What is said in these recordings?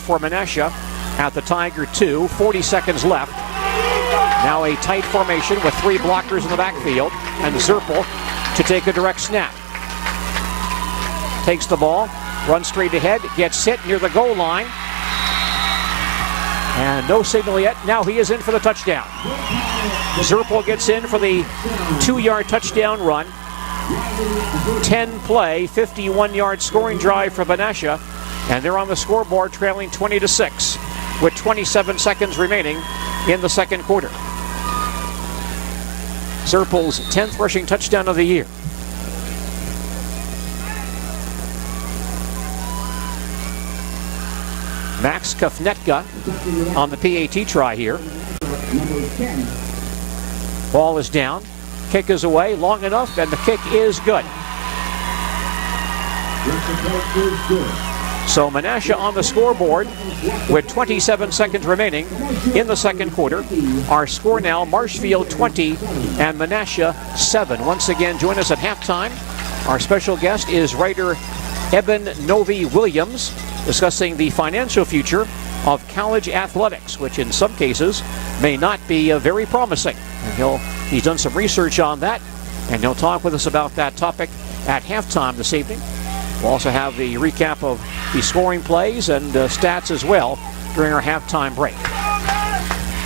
for Menasha at the Tiger 2, 40 seconds left. Now a tight formation with three blockers in the backfield, and Zerpel to take a direct snap. Takes the ball, runs straight ahead, gets hit near the goal line. And no signal yet. Now he is in for the touchdown. Zerpel gets in for the 2-yard touchdown run. 10-play, 51-yard scoring drive for Menasha. And they're on the scoreboard trailing 20-6 with 27 seconds remaining in the second quarter. Zerpel's 10th rushing touchdown of the year. Max Kufnetka on the PAT try here. Ball is down. Kick is away long enough, and the kick is good. So Menasha on the scoreboard with 27 seconds remaining in the second quarter. Our score now, Marshfield 20 and Menasha 7. Once again, join us at halftime. Our special guest is writer Eben Novy-Williams, discussing the financial future of college athletics, which in some cases may not be very promising. And he's done some research on that, and he'll talk with us about that topic at halftime this evening. We'll also have the recap of the scoring plays and stats as well during our halftime break.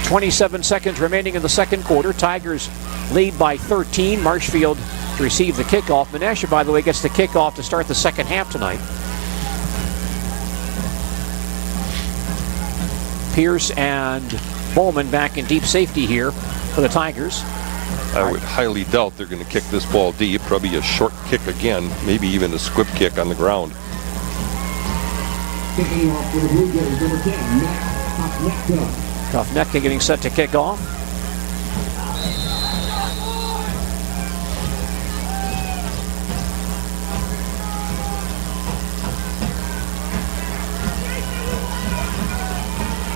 27 seconds remaining in the second quarter. Tigers lead by 13. Marshfield to receive the kickoff. Menasha, by the way, gets the kickoff to start the second half tonight. Pierce and Bowman back in deep safety here for the Tigers. I would highly doubt they're going to kick this ball deep. Probably a short kick again, maybe even a squib kick on the ground. Kicking off for the Blue Jays, number 10, Kufnetka getting set to kick off.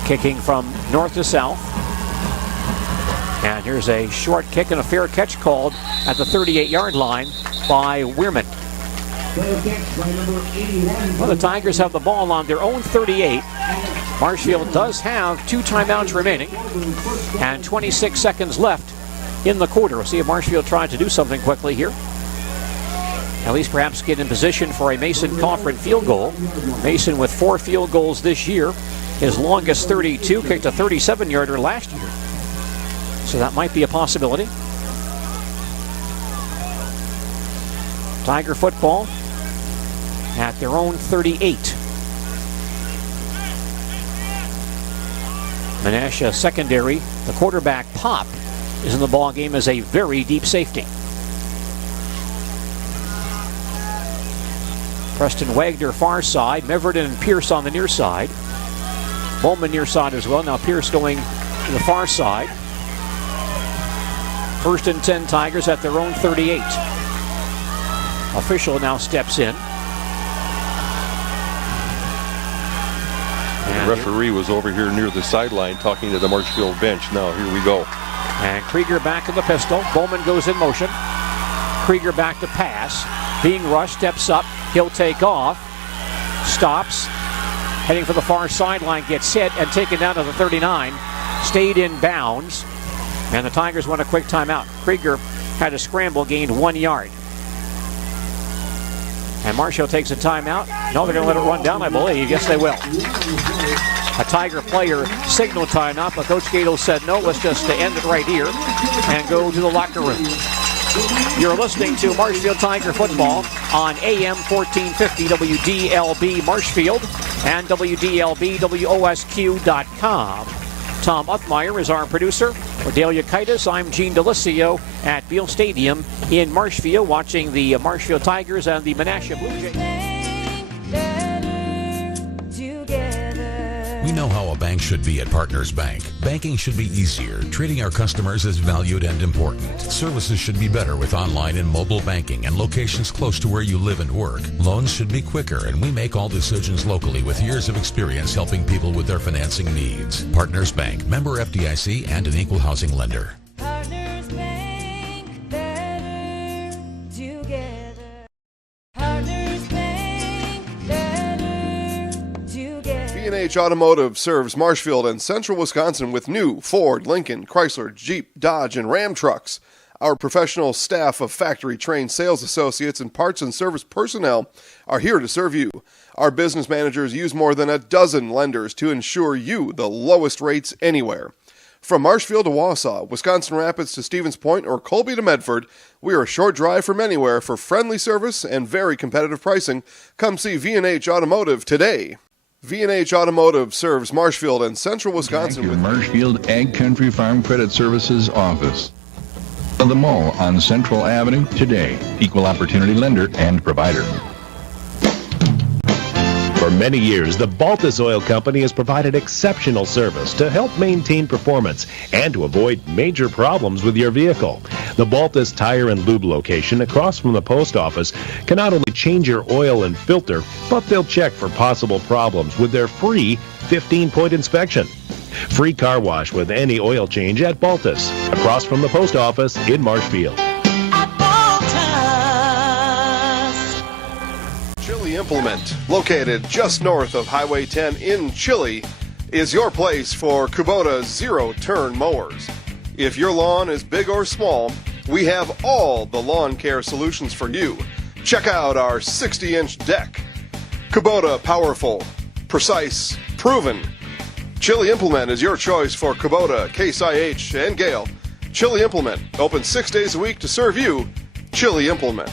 Kicking from north to south. And here's a short kick and a fair catch called at the 38-yard line by Weirman. Well, the Tigers have the ball on their own 38. Marshfield does have 2 timeouts remaining and 26 seconds left in the quarter. We'll see if Marshfield tries to do something quickly here. At least perhaps get in position for a Mason Coffrin field goal. Mason with 4 field goals this year. His longest 32, kicked a 37-yarder last year. So that might be a possibility. Tiger football at their own 38. Menasha secondary, the quarterback Pop is in the ball game as a very deep safety. Preston Wagner far side, Meverton and Pierce on the near side. Bowman near side as well. Now Pierce going to the far side. 1st and 10 Tigers at their own 38. Official now steps in. The referee was over here near the sideline talking to the Marshfield bench. Now here we go. And Krieger back in the pistol. Bowman goes in motion. Krieger back to pass. Being rushed, steps up. He'll take off. Stops. Heading for the far sideline, gets hit and taken down to the 39. Stayed in bounds. And the Tigers want a quick timeout. Krieger had a scramble, gained 1 yard. And Marshall takes a timeout. No, they're going to let it run down, I believe. Yes, they will. A Tiger player signaled timeout, but Coach Gato said, no, let's just end it right here and go to the locker room. You're listening to Marshfield Tiger football on AM 1450 WDLB Marshfield and WDLBWOSQ.com. Tom Uthmeyer is our producer. For Delia Kitis, I'm Gene Delisio at Beal Stadium in Marshfield, watching the Marshfield Tigers and the Menasha Blue Jays. We know how a bank should be at Partners Bank. Banking should be easier, treating our customers as valued and important. Services should be better with online and mobile banking and locations close to where you live and work. Loans should be quicker, and we make all decisions locally with years of experience helping people with their financing needs. Partners Bank, member FDIC, and an equal housing lender. Partners Bank, better together. Partners Bank, better together. V&H Automotive serves Marshfield and central Wisconsin with new Ford, Lincoln, Chrysler, Jeep, Dodge, and Ram trucks. Our professional staff of factory-trained sales associates and parts and service personnel are here to serve you. Our business managers use more than a dozen lenders to ensure you the lowest rates anywhere. From Marshfield to Wausau, Wisconsin Rapids to Stevens Point, or Colby to Medford, we are a short drive from anywhere for friendly service and very competitive pricing. Come see V&H Automotive today. V&H Automotive serves Marshfield and central Wisconsin Your with Marshfield Ag Country Farm Credit Services office. Of the mall on Central Avenue today. Equal opportunity lender and provider. For many years, the Baltus Oil Company has provided exceptional service to help maintain performance and to avoid major problems with your vehicle. The Baltus Tire and Lube location across from the post office can not only change your oil and filter, but they'll check for possible problems with their free 15-point inspection. Free car wash with any oil change at Baltus, across from the post office in Marshfield. Chili Implement, located just north of Highway 10 in Chile, is your place for Kubota zero-turn mowers. If your lawn is big or small, we have all the lawn care solutions for you. Check out our 60-inch deck. Kubota powerful, precise, proven. Chili Implement is your choice for Kubota, Case IH, and Gale. Chili Implement, open 6 days a week to serve you. Chili Implement.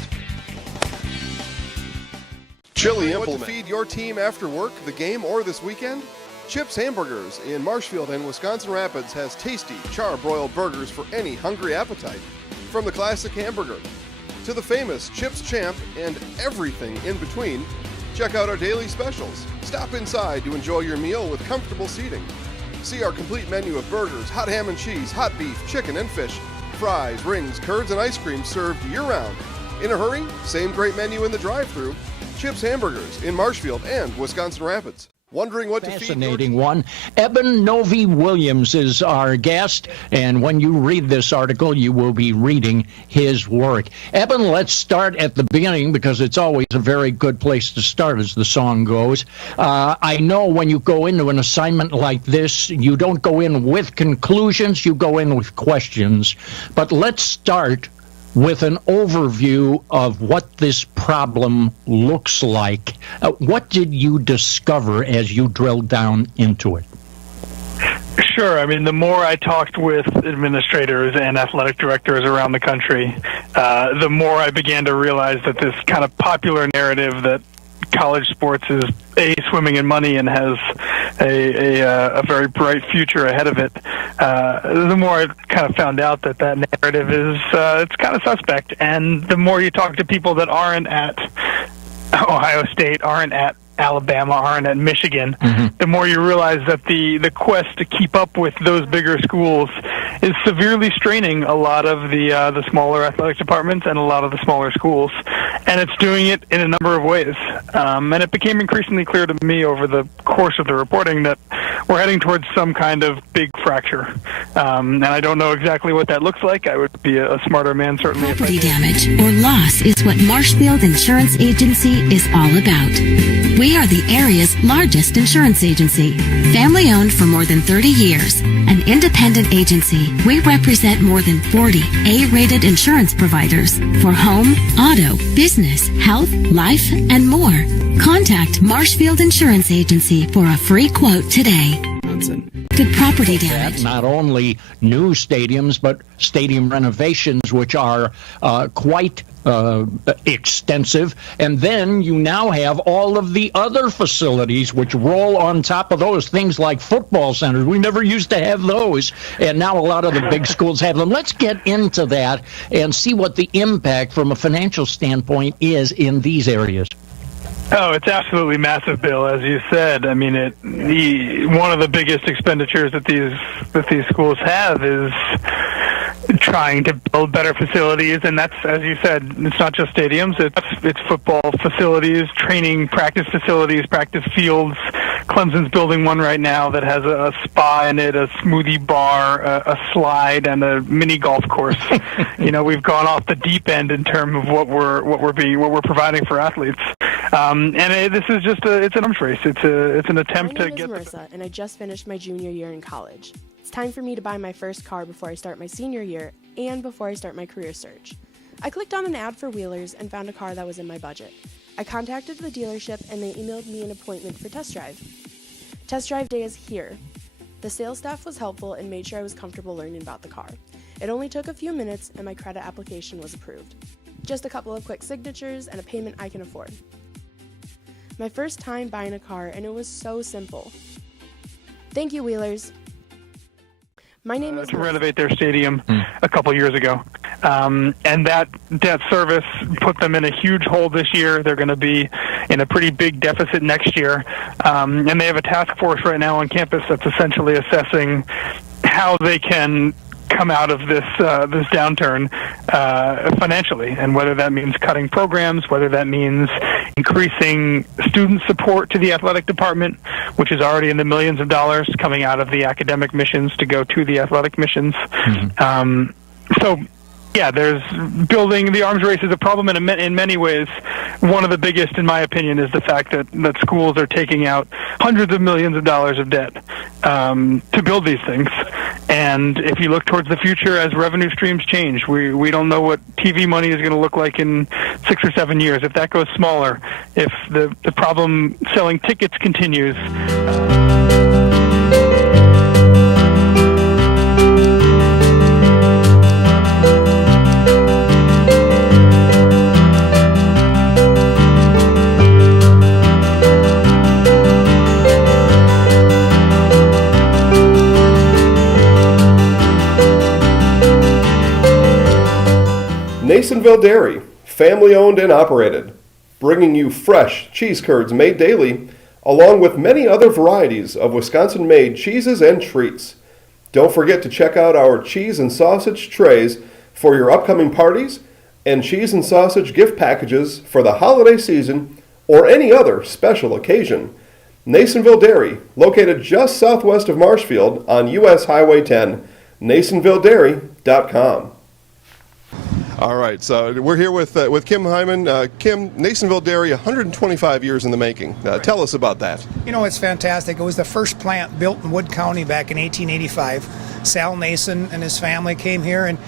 Chili Implement. To feed your team after work, the game, or this weekend? Chips Hamburgers in Marshfield and Wisconsin Rapids has tasty, char-broiled burgers for any hungry appetite. From the classic hamburger to the famous Chips Champ and everything in between, check out our daily specials. Stop inside to enjoy your meal with comfortable seating. See our complete menu of burgers, hot ham and cheese, hot beef, chicken and fish, fries, rings, curds, and ice cream served year-round. In a hurry? Same great menu in the drive-thru. Chips Hamburgers in Marshfield and Wisconsin Rapids. Wondering what to feed? Fascinating one. Eben Novy-Williams is our guest, and when you read this article, you will be reading his work. Eben, let's start at the beginning because it's always a very good place to start, as the song goes. I know when you go into an assignment like this, you don't go in with conclusions, you go in with questions. But let's start with an overview of what this problem looks like. What did you discover as you drilled down into it? Sure. I mean, the more I talked with administrators and athletic directors around the country, the more I began to realize that this kind of popular narrative that college sports is swimming in money and has a very bright future ahead of it. The more I kind of found out that narrative is it's kind of suspect, and the more you talk to people that aren't at Ohio State, aren't at Alabama, aren't at Michigan, the more you realize that the quest to keep up with those bigger schools is severely straining a lot of the smaller athletic departments and a lot of the smaller schools, and it's doing it in a number of ways. And it became increasingly clear to me over the course of the reporting that we're heading towards some kind of big fracture. And I don't know exactly what that looks like. I would be a smarter man, certainly. Property damage or loss is what Marshfield Insurance Agency is all about. We are the area's largest insurance agency. Family owned for more than 30 years. An independent agency, we represent more than 40 A-rated insurance providers for home, auto, business, health, life, and more. Contact Marshfield Insurance Agency for a free quote today. Good property damage. Not only new stadiums, but stadium renovations, which are quite extensive. And then you now have all of the other facilities which roll on top of those, things like football centers. We never used to have those, and now a lot of the big schools have them. Let's get into that and see what the impact from a financial standpoint is in these areas. Oh, it's absolutely massive, Bill. As you said, I mean, one of the biggest expenditures that these schools have is trying to build better facilities, and that's, as you said, it's not just stadiums. It's football facilities, training, practice facilities, practice fields. Clemson's building one right now that has a spa in it, a smoothie bar, a slide, and a mini golf course. You know, we've gone off the deep end in terms of what we're providing for athletes. This is just it's an arms race. It's an attempt to get. My name is Marissa, and I just finished my junior year in college. It's time for me to buy my first car before I start my senior year and before I start my career search. I clicked on an ad for Wheelers and found a car that was in my budget. I contacted the dealership and they emailed me an appointment for test drive. Test drive day is here. The sales staff was helpful and made sure I was comfortable learning about the car. It only took a few minutes and my credit application was approved. Just a couple of quick signatures and a payment I can afford. My first time buying a car, and it was so simple. Thank you, Wheelers. My name is to renovate their stadium a couple years ago. And that debt service put them in a huge hole this year. They're going to be in a pretty big deficit next year. And they have a task force right now on campus that's essentially assessing how they can come out of this downturn financially, and whether that means cutting programs, whether that means increasing student support to the athletic department, which is already in the millions of dollars coming out of the academic missions to go to the athletic missions. So yeah, there's building the arms race is a problem, and in many ways, one of the biggest, in my opinion, is the fact that schools are taking out hundreds of millions of dollars of debt to build these things. And if you look towards the future, as revenue streams change, we don't know what TV money is going to look like in 6 or 7 years. If that goes smaller, if the problem selling tickets continues. Nasonville Dairy, family owned and operated, bringing you fresh cheese curds made daily, along with many other varieties of Wisconsin-made cheeses and treats. Don't forget to check out our cheese and sausage trays for your upcoming parties and cheese and sausage gift packages for the holiday season or any other special occasion. Nasonville Dairy, located just southwest of Marshfield on U.S. Highway 10, NasonvilleDairy.com. All right, so we're here with Kim Hyman. Kim, Nasonville Dairy, 125 years in the making. Tell us about that. You know, it's fantastic. It was the first plant built in Wood County back in 1885. Sal Nason and his family came here, and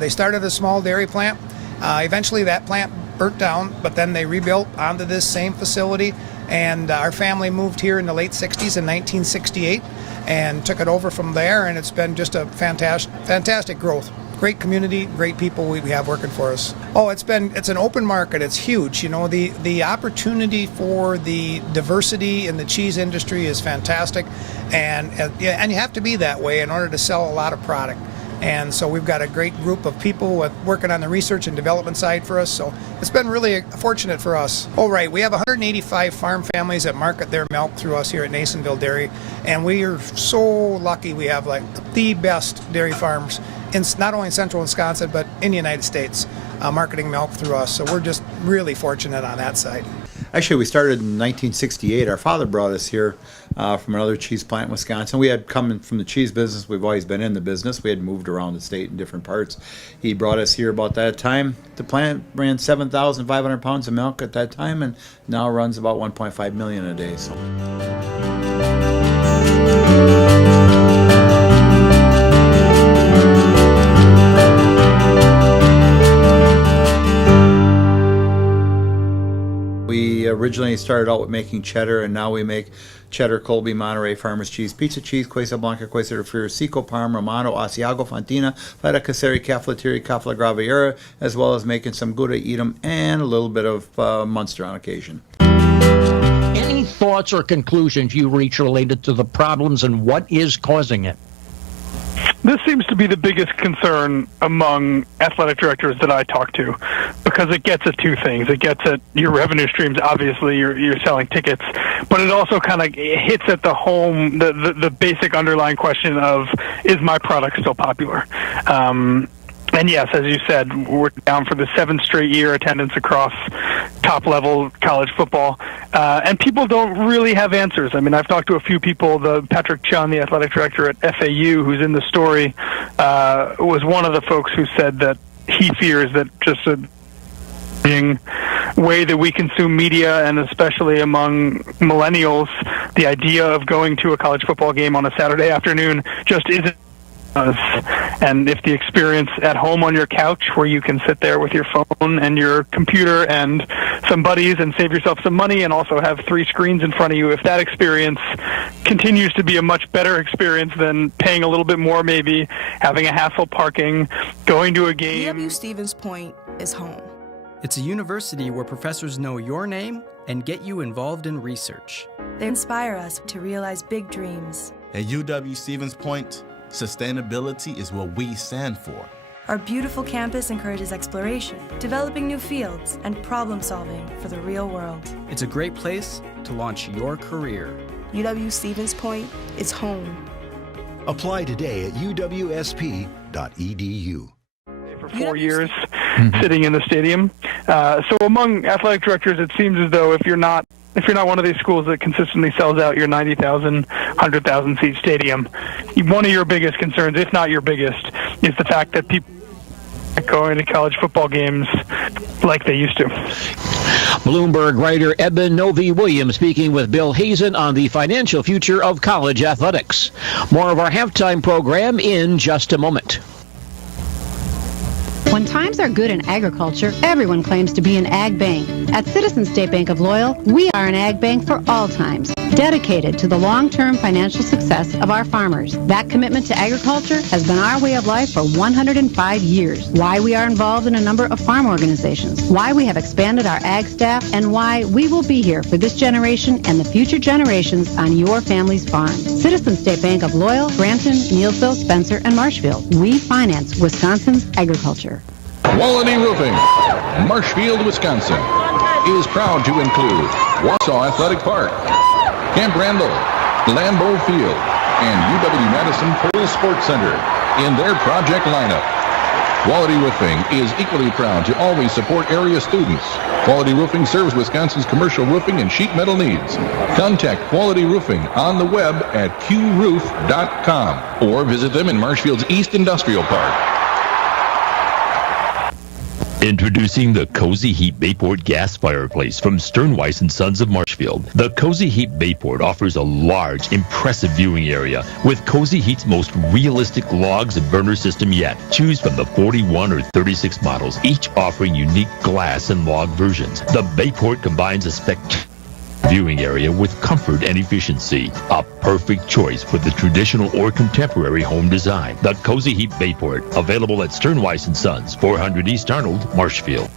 they started a small dairy plant. Eventually that plant burnt down, but then they rebuilt onto this same facility, and our family moved here in the late 60s in 1968 and took it over from there, and it's been just a fantastic growth. Great community, great people we have working for us. Oh, it's an open market. It's huge. You know, the opportunity for the diversity in the cheese industry is fantastic, and you have to be that way in order to sell a lot of product. And so we've got a great group of people working on the research and development side for us. So it's been really fortunate for us. Oh, right. We have 185 farm families that market their milk through us here at Nasonville Dairy. And we are so lucky we have like the best dairy farms in not only central Wisconsin, but in the United States, marketing milk through us. So we're just really fortunate on that side. Actually, we started in 1968. Our father brought us here from another cheese plant in Wisconsin. We had come from the cheese business. We've always been in the business. We had moved around the state in different parts. He brought us here about that time. The plant ran 7,500 pounds of milk at that time, and now runs about 1.5 million a day. So. We originally started out with making cheddar, and now we make cheddar, Colby, Monterey, Farmers Cheese, Pizza Cheese, Quesa Blanca, Quesa de Friar, Seco, Parma, Romano, Asiago, Fontina, Feta Caseri, Caflateri, Cafla Graviera, as well as making some Gouda Edam and a little bit of Munster on occasion. Any thoughts or conclusions you reach related to the problems and what is causing it? This seems to be the biggest concern among athletic directors that I talk to, because it gets at two things. It gets at your revenue streams. Obviously, you're selling tickets, but it also kind of hits at the home, the basic underlying question of, is my product still popular? And yes, as you said, we're down for the 7th straight year attendance across top-level college football, and people don't really have answers. I mean, I've talked to a few people. Patrick Chun, the athletic director at FAU, who's in the story, was one of the folks who said that he fears that just being way that we consume media, and especially among millennials, the idea of going to a college football game on a Saturday afternoon just isn't. And if the experience at home on your couch, where you can sit there with your phone and your computer and some buddies and save yourself some money and also have 3 screens in front of you, if that experience continues to be a much better experience than paying a little bit more, maybe having a hassle parking, going to a game. UW Stevens Point is home. It's a university where professors know your name and get you involved in research. They inspire us to realize big dreams. At UW Stevens Point, sustainability is what we stand for. Our beautiful campus encourages exploration, developing new fields, and problem solving for the real world. It's a great place to launch your career. UW Stevens Point is home. Apply today at uwsp.edu. For 4 years, sitting in the stadium. So among athletic directors, it seems as though if you're not one of these schools that consistently sells out your 90,000, 100,000 seat stadium, one of your biggest concerns, if not your biggest, is the fact that people are going to college football games like they used to. Bloomberg writer Eben Novy-Williams speaking with Bill Hazen on the financial future of college athletics. More of our halftime program in just a moment. When times are good in agriculture, everyone claims to be an ag bank. At Citizens State Bank of Loyal, we are an ag bank for all times, dedicated to the long-term financial success of our farmers. That commitment to agriculture has been our way of life for 105 years. Why we are involved in a number of farm organizations, why we have expanded our ag staff, and why we will be here for this generation and the future generations on your family's farm. Citizens State Bank of Loyal, Granton, Neillsville, Spencer, and Marshfield. We finance Wisconsin's agriculture. Quality Roofing, Marshfield, Wisconsin, is proud to include Wausau Athletic Park, Camp Randall, Lambeau Field, and UW-Madison Pole Sports Center in their project lineup. Quality Roofing is equally proud to always support area students. Quality Roofing serves Wisconsin's commercial roofing and sheet metal needs. Contact Quality Roofing on the web at qroof.com or visit them in Marshfield's East Industrial Park. Introducing the Cozy Heat Bayport gas fireplace from Sternweiss & Sons of Marshfield. The Cozy Heat Bayport offers a large, impressive viewing area with Cozy Heat's most realistic logs and burner system yet. Choose from the 41 or 36 models, each offering unique glass and log versions. The Bayport combines a spectacular viewing area with comfort and efficiency. A perfect choice for the traditional or contemporary home design. The Cozy Heat Bayport, available at Sternweiss & Sons, 400 East Arnold, Marshfield.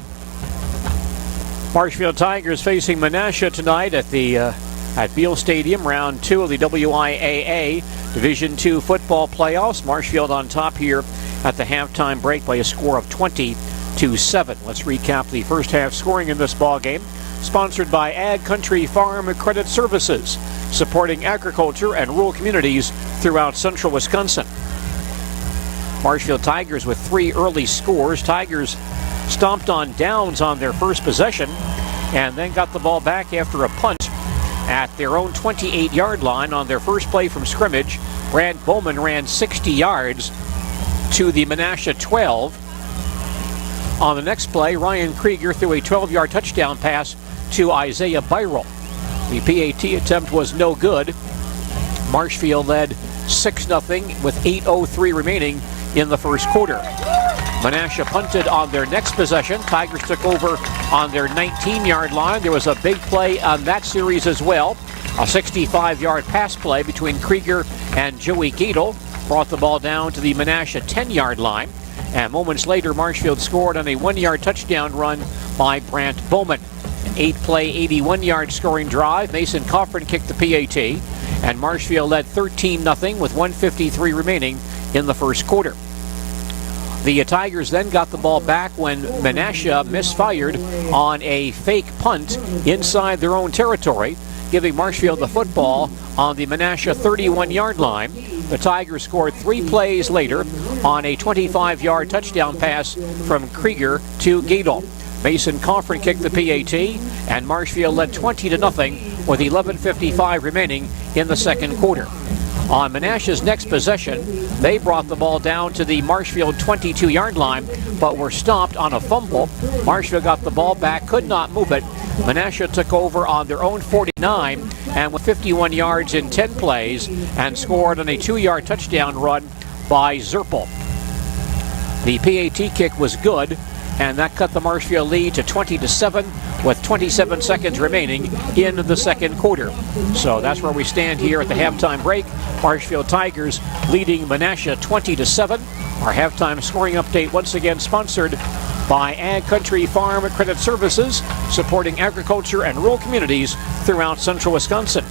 Marshfield Tigers facing Menasha tonight at Beal Stadium, round 2 of the WIAA Division II football playoffs. Marshfield on top here at the halftime break by a score of 20-7. Let's recap the first half scoring in this ball game. Sponsored by Ag Country Farm Credit Services, supporting agriculture and rural communities throughout central Wisconsin. Marshfield Tigers with 3 early scores. Tigers stomped on downs on their first possession and then got the ball back after a punt at their own 28-yard line on their first play from scrimmage. Brant Bowman ran 60 yards to the Menasha 12. On the next play, Ryan Krieger threw a 12-yard touchdown pass to Isaiah Byrel. The PAT attempt was no good. Marshfield led 6-0 with 8:03 remaining in the first quarter. Menasha punted on their next possession. Tigers took over on their 19-yard line. There was a big play on that series as well. A 65-yard pass play between Krieger and Joey Giedel brought the ball down to the Menasha 10-yard line. And moments later, Marshfield scored on a 1-yard touchdown run by Brant Bowman. An 8-play, 81-yard scoring drive. Mason Coffrin kicked the PAT, and Marshfield led 13-0 with 1:53 remaining in the first quarter. The Tigers then got the ball back when Menasha misfired on a fake punt inside their own territory, giving Marshfield the football on the Menasha 31-yard line. The Tigers scored 3 plays later on a 25-yard touchdown pass from Krieger to Giedel. Mason Coffrin kicked the PAT, and Marshfield led 20-0 with 11:55 remaining in the second quarter. On Menasha's next possession, they brought the ball down to the Marshfield 22-yard line, but were stopped on a fumble. Marshfield got the ball back, could not move it. Menasha took over on their own 49 and with 51 yards in 10 plays and scored on a 2-yard touchdown run by Zerpel. The PAT kick was good, and that cut the Marshfield lead to 20-7 with 27 seconds remaining in the second quarter. So that's where we stand here at the halftime break. Marshfield Tigers leading Menasha 20-7. Our halftime scoring update once again sponsored by Ag Country Farm Credit Services, supporting agriculture and rural communities throughout central Wisconsin.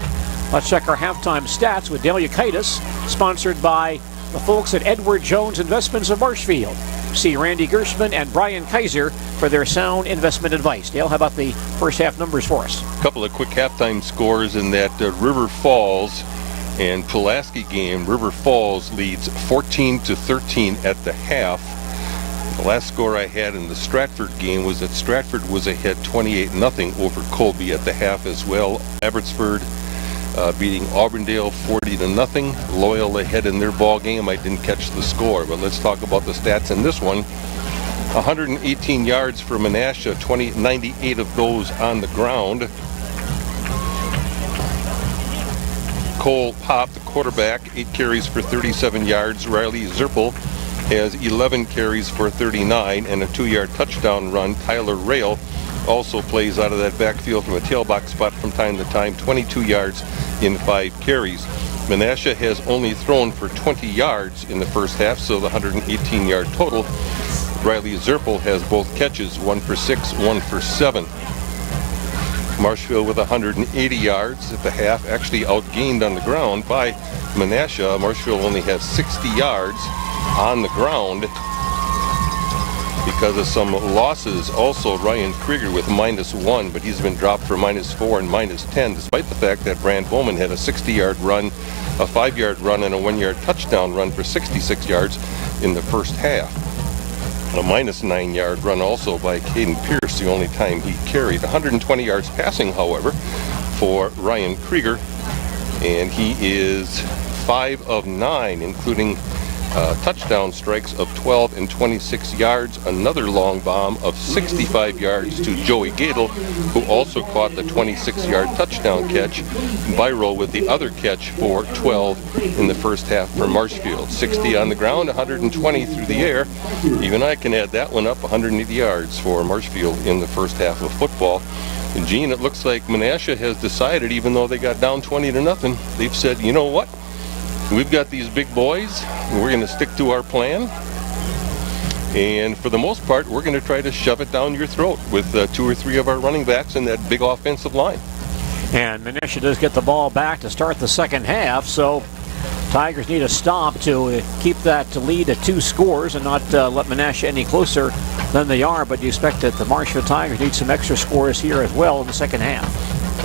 Let's check our halftime stats with Dale Yukaitis, sponsored by the folks at Edward Jones Investments of Marshfield. See Randy Gershman and Brian Kaiser for their sound investment advice. Dale, how about the first half numbers for us? A couple of quick halftime scores in that River Falls and Pulaski game. River Falls leads 14-13 at the half. The last score I had in the Stratford game was that Stratford was ahead 28-0 over Colby at the half as well. Abbotsford beating Auburndale 40-0. Loyal ahead in their ball game. I didn't catch the score, but let's talk about the stats in this one. 118 yards for Menasha, 98 of those on the ground. Cole Pop, the quarterback, 8 carries for 37 yards. Riley Zerpel has 11 carries for 39 and a 2-yard touchdown run. Tyler Rail also plays out of that backfield from a tailback spot from time to time, 22 yards in 5 carries. Menasha has only thrown for 20 yards in the first half, so the 118-yard total. Riley Zerpel has both catches, 1 for 6, 1 for 7. Marshfield with 180 yards at the half, actually outgained on the ground by Menasha. Marshfield only has 60 yards on the ground because of some losses. Also, Ryan Krieger with -1, but he's been dropped for -4 and -10, despite the fact that Brand Bowman had a 60-yard run, a 5-yard run, and a 1-yard touchdown run for 66 yards in the first half. A -9-yard run also by Caden Pierce, the only time he carried. 120 yards passing, however, for Ryan Krieger, and he is 5 of 9, including touchdown strikes of 12 and 26 yards. Another long bomb of 65 yards to Joey Gadel, who also caught the 26-yard touchdown catch. Byro with the other catch for 12 in the first half for Marshfield. 60 on the ground, 120 through the air. Even I can add that one up, 180 yards for Marshfield in the first half of football. And Gene, it looks like Menasha has decided, even though they got down 20-0, they've said, you know what? We've got these big boys. We're going to stick to our plan. And for the most part, we're going to try to shove it down your throat with 2 or 3 of our running backs and that big offensive line. And Menasha does get the ball back to start the second half, so Tigers need a stop to keep that lead at 2 scores and not let Menasha any closer than they are. But you expect that the Marshfield Tigers need some extra scores here as well in the second half.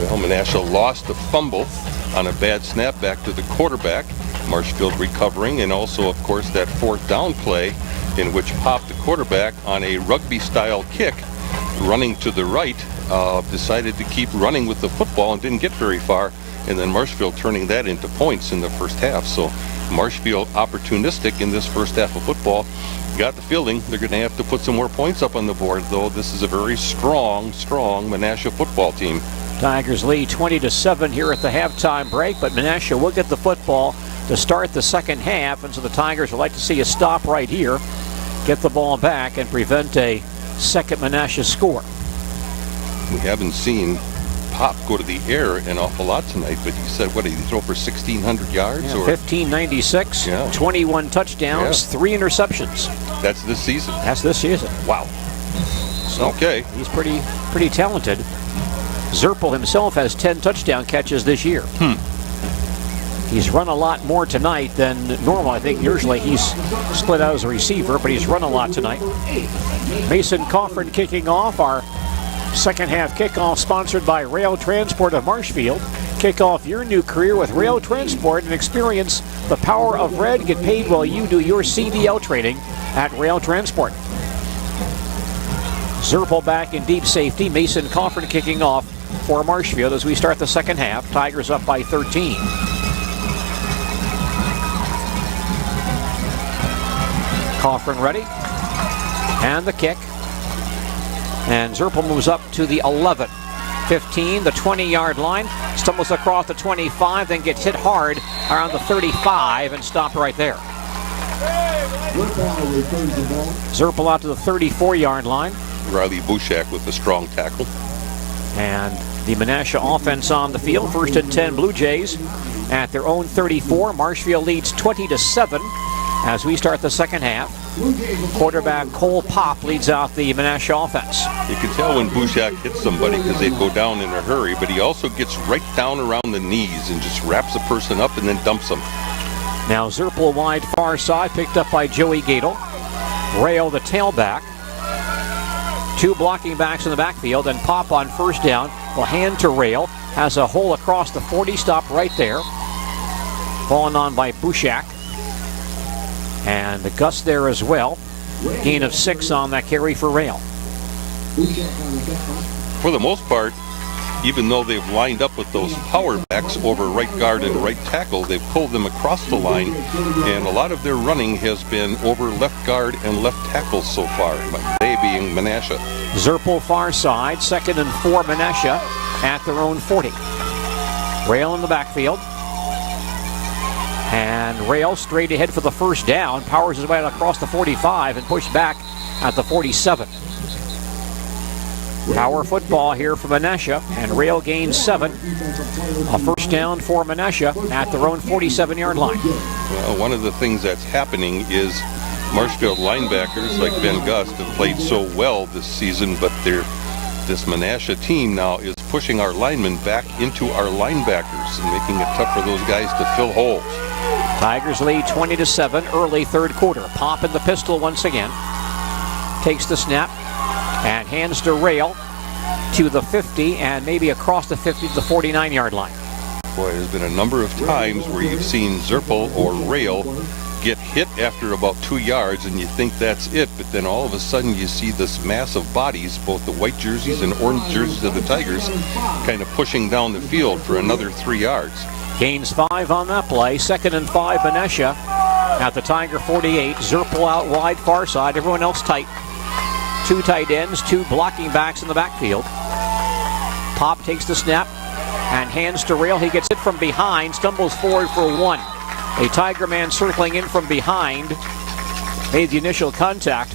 Well, Menasha lost a fumble on a bad snap back to the quarterback. Marshfield recovering, and also, of course, that 4th down play in which Pop, the quarterback, on a rugby-style kick, running to the right, decided to keep running with the football and didn't get very far, and then Marshfield turning that into points in the first half. So Marshfield opportunistic in this first half of football. Got the feeling they're going to have to put some more points up on the board, though. This is a very strong Menasha football team. Tigers lead 20-7 here at the halftime break, but Menasha will get the football to start the second half, and so the Tigers would like to see a stop right here, get the ball back, and prevent a second Menasha score. We haven't seen Pop go to the air an awful lot tonight, but you said, what, did he throw for 1,600 yards? Yeah, 1,596, 21 touchdowns, 3 interceptions. That's this season? That's this season. Wow. So okay. He's pretty talented. Zerpel himself has 10 touchdown catches this year. He's run a lot more tonight than normal. I think usually he's split out as a receiver, but he's run a lot tonight. Mason Coffin kicking off our second half kickoff, sponsored by Rail Transport of Marshfield. Kick off your new career with Rail Transport and experience the power of red. Get paid while you do your CDL training at Rail Transport. Zerpel back in deep safety. Mason Coffin kicking off for Marshfield as we start the second half. Tigers up by 13. Coffrin ready. And the kick. And Zerpel moves up to the 11. 15, the 20-yard line. Stumbles across the 25, then gets hit hard around the 35 and stopped right there. Zerpel out to the 34-yard line. Riley Bushak with a strong tackle. And the Menasha offense on the field. 1st and 10 Blue Jays at their own 34. Marshfield leads 20-7 as we start the second half. Quarterback Cole Pop leads out the Menasha offense. You can tell when Bushak hits somebody because they go down in a hurry, but he also gets right down around the knees and just wraps a person up and then dumps them. Now Zerpel wide far side, picked up by Joey Gadel. Rail the tailback. 2 blocking backs in the backfield, and Pop on first down will hand to Rail. Has a hole across the 40, stopped right there. Fallen on by Bushak. And the Gus there as well. Gain of 6 on that carry for Rail. For the most part, even though they've lined up with those power backs over right guard and right tackle, they've pulled them across the line, and a lot of their running has been over left guard and left tackle so far, they being Menasha. Zerpel far side, 2nd and 4 Menasha at their own 40. Rail in the backfield. And Rail straight ahead for the first down. Powers his way across the 45 and pushed back at the 47. Power football here for Menasha, and Rail gains 7. A first down for Menasha at their own 47-yard line. Well, one of the things that's happening is Marshfield linebackers like Ben Gust have played so well this season, but this Menasha team now is pushing our linemen back into our linebackers and making it tough for those guys to fill holes. Tigers lead 20-7 early third quarter. Pop in the pistol once again. Takes the snap and hands to Rail to the 50 and maybe across the 50 to the 49-yard line. Boy, there's been a number of times where you've seen Zerpel or Rail get hit after about 2 yards and you think that's it, but then all of a sudden you see this mass of bodies, both the white jerseys and orange jerseys of the Tigers, kind of pushing down the field for another 3 yards. Gains 5 on that play. 2nd and 5 Menasha at the Tiger 48. Zerpel out wide far side. Everyone else tight. 2 tight ends, 2 blocking backs in the backfield. Pop takes the snap and hands to Rail. He gets it from behind, stumbles forward for 1. A Tiger man circling in from behind made the initial contact,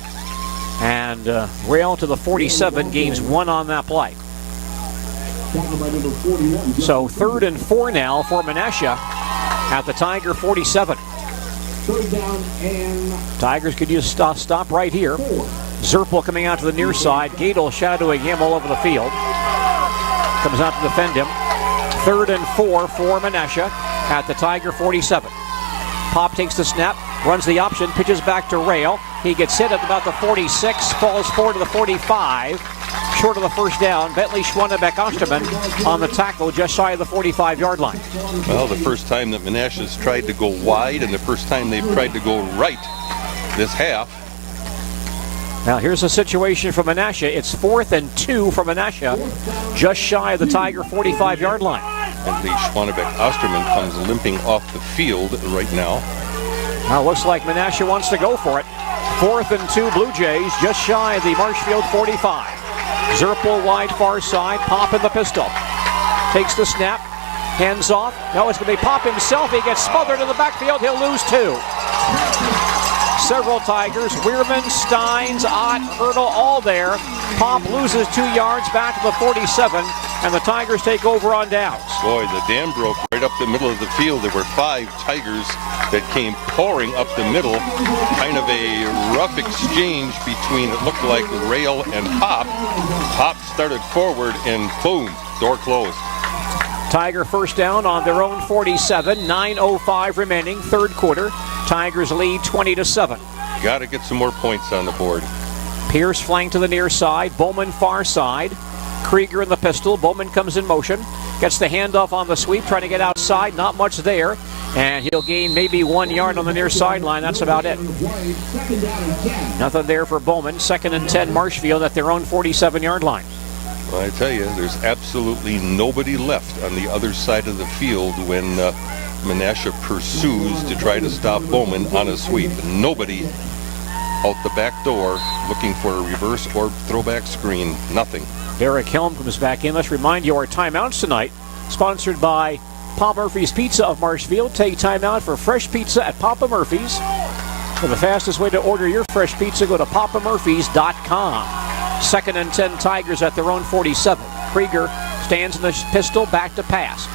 and Rail to the 47 gains 1 on that play. So 3rd and 4 now for Menasha at the Tiger 47. Tigers could use stop right here. Zerpel coming out to the near side. Gadel shadowing him all over the field. Comes out to defend him. 3rd and 4 for Menasha at the Tiger 47. Pop takes the snap, runs the option, pitches back to Rail. He gets hit at about the 46, falls forward to the 45. Short of the first down. Bentley Schwannebeck-Osterman on the tackle just shy of the 45-yard line. Well, the first time that Menasha's tried to go wide and the first time they've tried to go right this half. Now here's the situation for Menasha. It's 4th and 2 for Menasha, just shy of the Tiger 45-yard line. Bentley Schwannebeck-Osterman comes limping off the field right now. Now looks like Menasha wants to go for it. 4th and 2 Blue Jays, just shy of the Marshfield 45. Zerpel wide far side, Pop in the pistol. Takes the snap, hands off. No, it's going to be Pop himself. He gets smothered in the backfield. He'll lose 2. Several Tigers, Weirman, Steins, Ott, Hurdle, all there. Pop loses 2 yards back to the 47, and the Tigers take over on downs. Boy, the dam broke right up the middle of the field. There were 5 Tigers that came pouring up the middle. Kind of a rough exchange between, it looked like Rail and Pop. Pop started forward and boom, door closed. Tiger first down on their own 47, 9:05 remaining, third quarter. Tigers lead 20-7. Got to get some more points on the board. Pierce flanked to the near side, Bowman far side. Krieger in the pistol, Bowman comes in motion. Gets the handoff on the sweep, trying to get outside, not much there. And he'll gain maybe 1 yard on the near sideline, that's about it. Nothing there for Bowman. 2nd and 10 Marshfield at their own 47-yard line. Well, I tell you, there's absolutely nobody left on the other side of the field when Menasha pursues to try to stop Bowman on a sweep. Nobody out the back door, looking for a reverse or throwback screen. Nothing. Derek Helm comes back in. Let's remind you our timeouts tonight, sponsored by Papa Murphy's Pizza of Marshfield. Take time out for fresh pizza at Papa Murphy's. For the fastest way to order your fresh pizza, go to papamurphys.com. 2nd and 10 Tigers at their own 47. Krieger stands in the pistol, back to pass.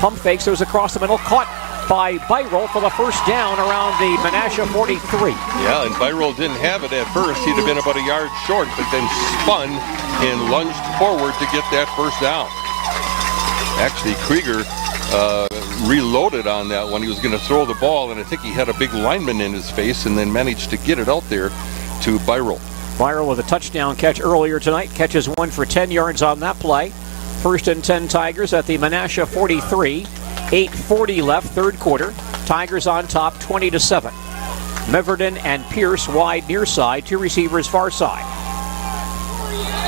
Pump fakes, those across the middle, caught by Byrol for the first down around the Menasha 43. Yeah, and Byrol didn't have it at first. He'd have been about a yard short, but then spun and lunged forward to get that first down. Actually, Krieger reloaded on that one. He was going to throw the ball, and I think he had a big lineman in his face and then managed to get it out there to Byrol. Byrol with a touchdown catch earlier tonight. Catches one for 10 yards on that play. 1st and 10 Tigers at the Menasha 43. 8:40 left, third quarter. Tigers on top, 20-7. Meverden and Pierce wide near side, 2 receivers far side.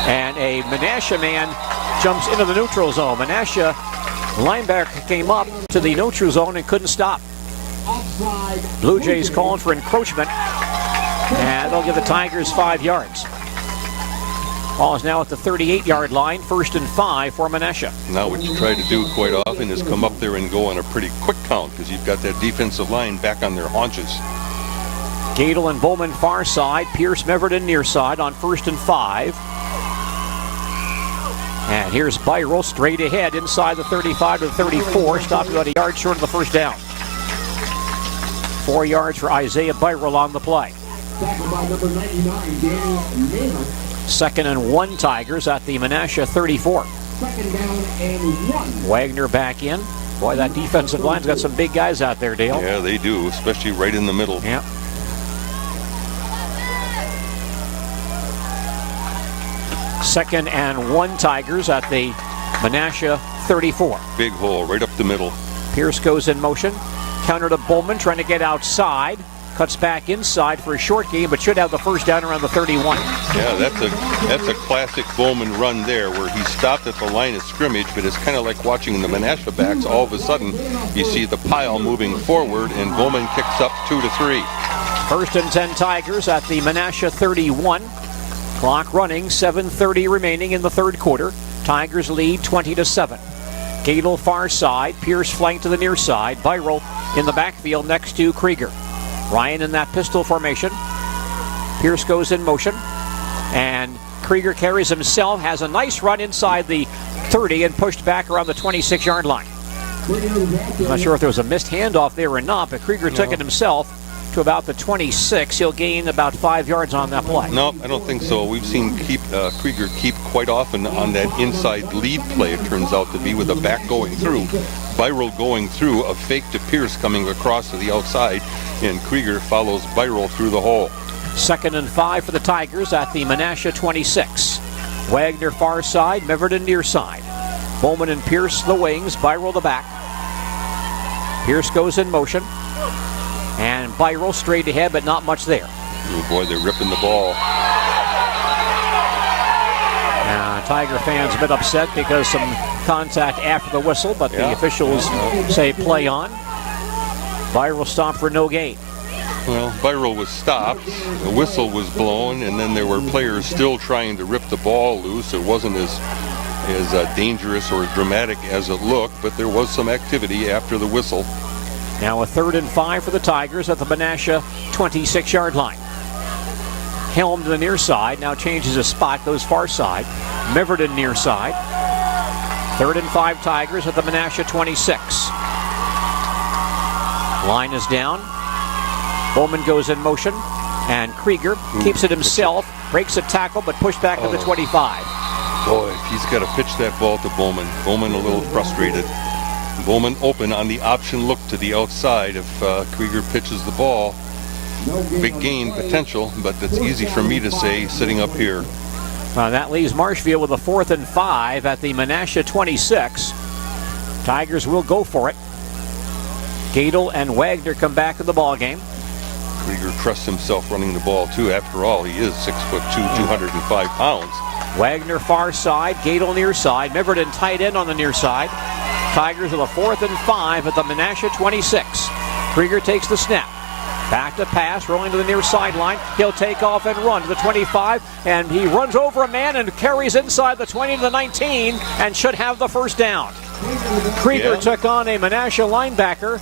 And a Menasha man jumps into the neutral zone. Menasha linebacker came up to the neutral zone and couldn't stop. Blue Jays calling for encroachment, and they'll give the Tigers 5 yards. Ball is now at the 38-yard line, 1st and 5 for Menasha. Now what you try to do quite often is come up there and go on a pretty quick count, because you've got that defensive line back on their haunches. Gadel and Bowman far side, Pierce, Meverden near side on 1st and 5. And here's Byrol straight ahead inside the 35 to the 34, stopped about a yard short of the first down. 4 yards for Isaiah Byrol on the play. Tackled by number 99, Daniel Maynard. 2nd and 1 Tigers at the Menasha 34. 2nd down and 1. Wagner back in. Boy, that defensive line's got some big guys out there, Dale. Yeah, they do, especially right in the middle. Yeah. Second and 1 Tigers at the Menasha 34. Big hole right up the middle. Pierce goes in motion. Counter to Bowman, trying to get outside. Cuts back inside for a short game, but should have the first down around the 31. Yeah, that's a classic Bowman run there, where he stopped at the line of scrimmage, but it's kind of like watching the Menasha backs. All of a sudden, you see the pile moving forward, and Bowman kicks up 2 to 3. 1st and 10 Tigers at the Menasha 31. Clock running, 7:30 remaining in the third quarter. Tigers lead 20-7. Gadel far side, Pierce flanked to the near side. Byrol in the backfield next to Krieger. Ryan in that pistol formation. Pierce goes in motion. And Krieger carries himself, has a nice run inside the 30 and pushed back around the 26-yard line. I'm not sure if there was a missed handoff there or not, but Krieger took it himself to about the 26. He'll gain about 5 yards on that play. No, I don't think so. We've seen Krieger keep quite often on that inside lead play, it turns out to be, with a back going through. Byrol going through, a fake to Pierce coming across to the outside, and Krieger follows Byrol through the hole. 2nd and 5 for the Tigers at the Menasha 26. Wagner far side, Meverden near side. Bowman and Pierce the wings, Byrol the back. Pierce goes in motion. And Byrol straight ahead, but not much there. Oh boy, they're ripping the ball. Tiger fans a bit upset because some contact after the whistle, but the officials say play on. Byrol stopped for no gain. Well, Byrol was stopped, the whistle was blown, and then there were players still trying to rip the ball loose. It wasn't as dangerous or dramatic as it looked, but there was some activity after the whistle. Now a 3rd and 5 for the Tigers at the Menasha 26-yard line. Helm to the near side, now changes his spot, goes far side. Meverden near side. 3rd and 5 Tigers at the Menasha 26. Line is down. Bowman goes in motion, and Krieger keeps it himself, breaks a tackle, but pushed back to the 25. Boy, he's got to pitch that ball to Bowman. Bowman a little frustrated. Bowman open on the option look to the outside if Krieger pitches the ball. Big gain potential, but it's easy for me to say sitting up here. That leaves Marshfield with a 4th and 5 at the Menasha 26. Tigers will go for it. Gadel and Wagner come back in the ball game. Krieger trusts himself running the ball too. After all, he is 6'2", 205 pounds. Wagner far side, Gadel near side, Meverden tight end on the near side. Tigers with a 4th and 5 at the Menasha 26. Krieger takes the snap. Back to pass, rolling to the near sideline. He'll take off and run to the 25, and he runs over a man and carries inside the 20 to the 19 and should have the first down. Krieger took on a Menasha linebacker,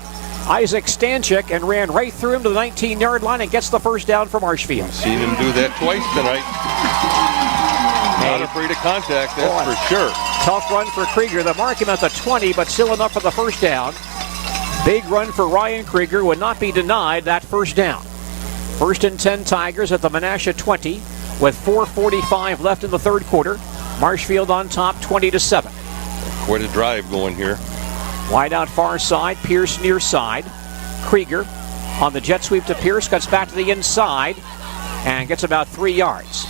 Isaac Stanchik, and ran right through him to the 19-yard line and gets the first down for Marshfield. Seen him do that twice tonight. Not afraid of contact, that's for sure. Tough run for Krieger. They mark him at the 20, but still enough for the first down. Big run for Ryan Krieger, would not be denied that first down. 1st and 10 Tigers at the Menasha 20 with 4:45 left in the third quarter. Marshfield on top 20-7. Quite a drive going here. Wide out far side, Pierce near side. Krieger on the jet sweep to Pierce, cuts back to the inside and gets about 3 yards.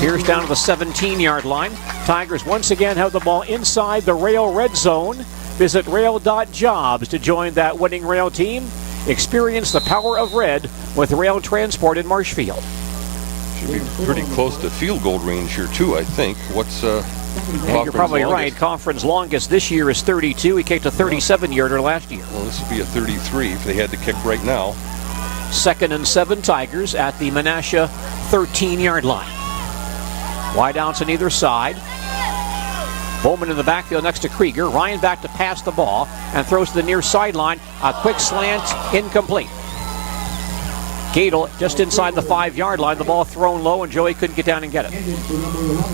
Pierce down to the 17-yard line. Tigers once again have the ball inside the Rail red zone. Visit rail.jobs to join that winning Rail team. Experience the power of red with Rail Transport in Marshfield. Should be pretty close to field goal range here too, I think. What's and you're probably right. Coffrin's longest this year is 32. He kicked a 37-yarder last year. Well, this would be a 33 if they had to kick right now. 2nd and 7 Tigers at the Menasha 13-yard line. Wide outs on either side. Bowman in the backfield next to Krieger. Ryan back to pass the ball and throws to the near sideline. A quick slant, incomplete. Gadel just inside the 5-yard line. The ball thrown low, and Joey couldn't get down and get it.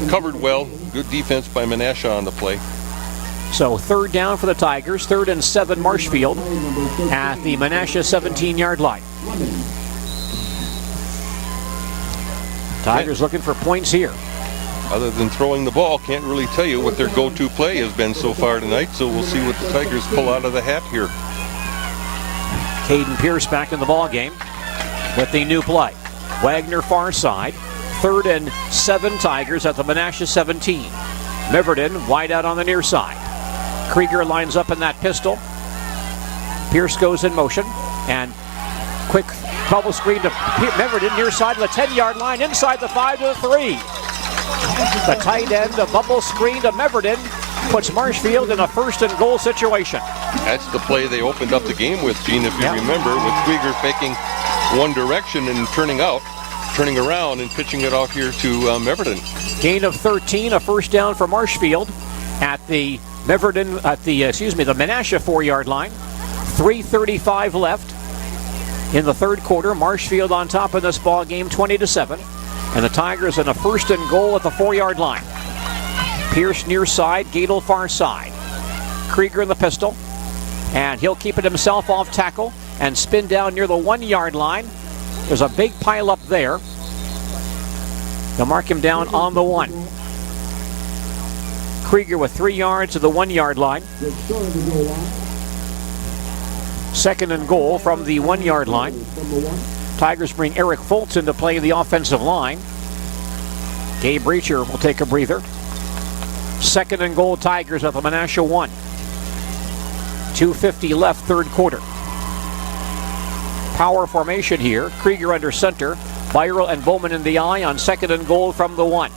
Covered well. Good defense by Menasha on the play. So 3rd down for the Tigers. 3rd and 7 Marshfield at the Menasha 17-yard line. Tigers looking for points here. Other than throwing the ball, can't really tell you what their go-to play has been so far tonight, so we'll see what the Tigers pull out of the hat here. Caden Pierce back in the ball game with the new play. Wagner far side. 3rd and 7 Tigers at the Menasha 17. Meverden wide out on the near side. Krieger lines up in that pistol. Pierce goes in motion, and quick bubble screen to Meverden near side of the 10-yard line, inside the 5 to the 3. The tight end, a bubble screen to Meverden, puts Marshfield in a 1st and goal situation. That's the play they opened up the game with, Gene, if you remember, with Krieger faking one direction and turning around and pitching it off here to Meverden. Gain of 13, a first down for Marshfield at the Meverden, the Menasha 4-yard line. 3:35 left in the third quarter. Marshfield on top of this ball game, 20-7. And the Tigers in a 1st and goal at the 4-yard line. Pierce near side, Gadel far side. Krieger in the pistol, and he'll keep it himself off tackle and spin down near the 1-yard line. There's a big pile up there. They'll mark him down on the 1. Krieger with 3 yards to the 1-yard line. 2nd and goal from the 1-yard line. Tigers bring Eric Foltz into play the offensive line. Gabe Reacher will take a breather. 2nd and goal Tigers at the Menasha 1. 2:50 left, third quarter. Power formation here. Krieger under center. Byral and Bowman in the eye on 2nd and goal from the 1.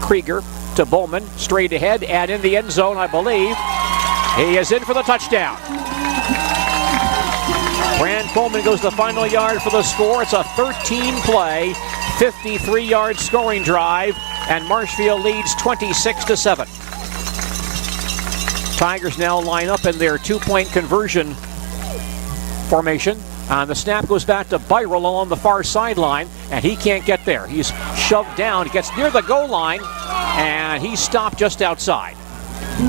Krieger to Bowman, straight ahead and in the end zone, I believe. He is in for the touchdown. Brand Bowman goes the final yard for the score. It's a 13-play, 53-yard scoring drive, and Marshfield leads 26-7. Tigers now line up in their 2-point conversion formation. The snap goes back to Byral along the far sideline, and he can't get there. He's shoved down. He gets near the goal line, and he's stopped just outside.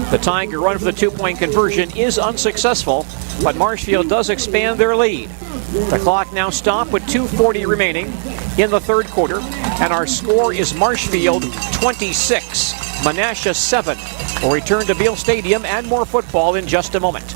The Tiger run for the 2-point conversion is unsuccessful, but Marshfield does expand their lead. The clock now stopped with 2:40 remaining in the third quarter, and our score is Marshfield 26, Menasha 7. We'll return to Beal Stadium and more football in just a moment.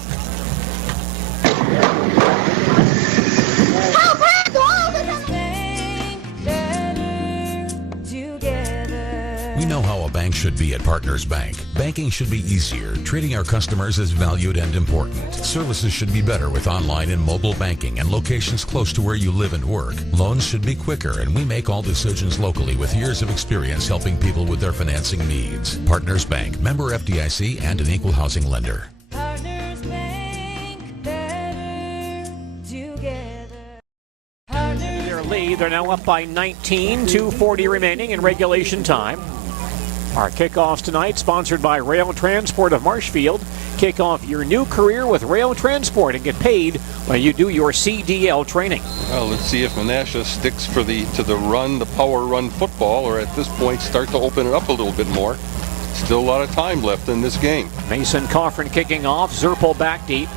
We know how a bank should be at Partners Bank. Banking should be easier. Treating our customers as valued and important. Services should be better with online and mobile banking and locations close to where you live and work. Loans should be quicker, and we make all decisions locally with years of experience helping people with their financing needs. Partners Bank, member FDIC, and an equal housing lender. Partners Bank, better together. lead. They're now up by 19, 2:40 remaining in regulation time. Our kickoffs tonight sponsored by Rail Transport of Marshfield. Kick off your new career with Rail Transport and get paid when you do your CDL training. Well, let's see if Menasha sticks to the run, the power run football, or at this point start to open it up a little bit more. Still a lot of time left in this game. Mason Coffrin kicking off. Zerpel back deep.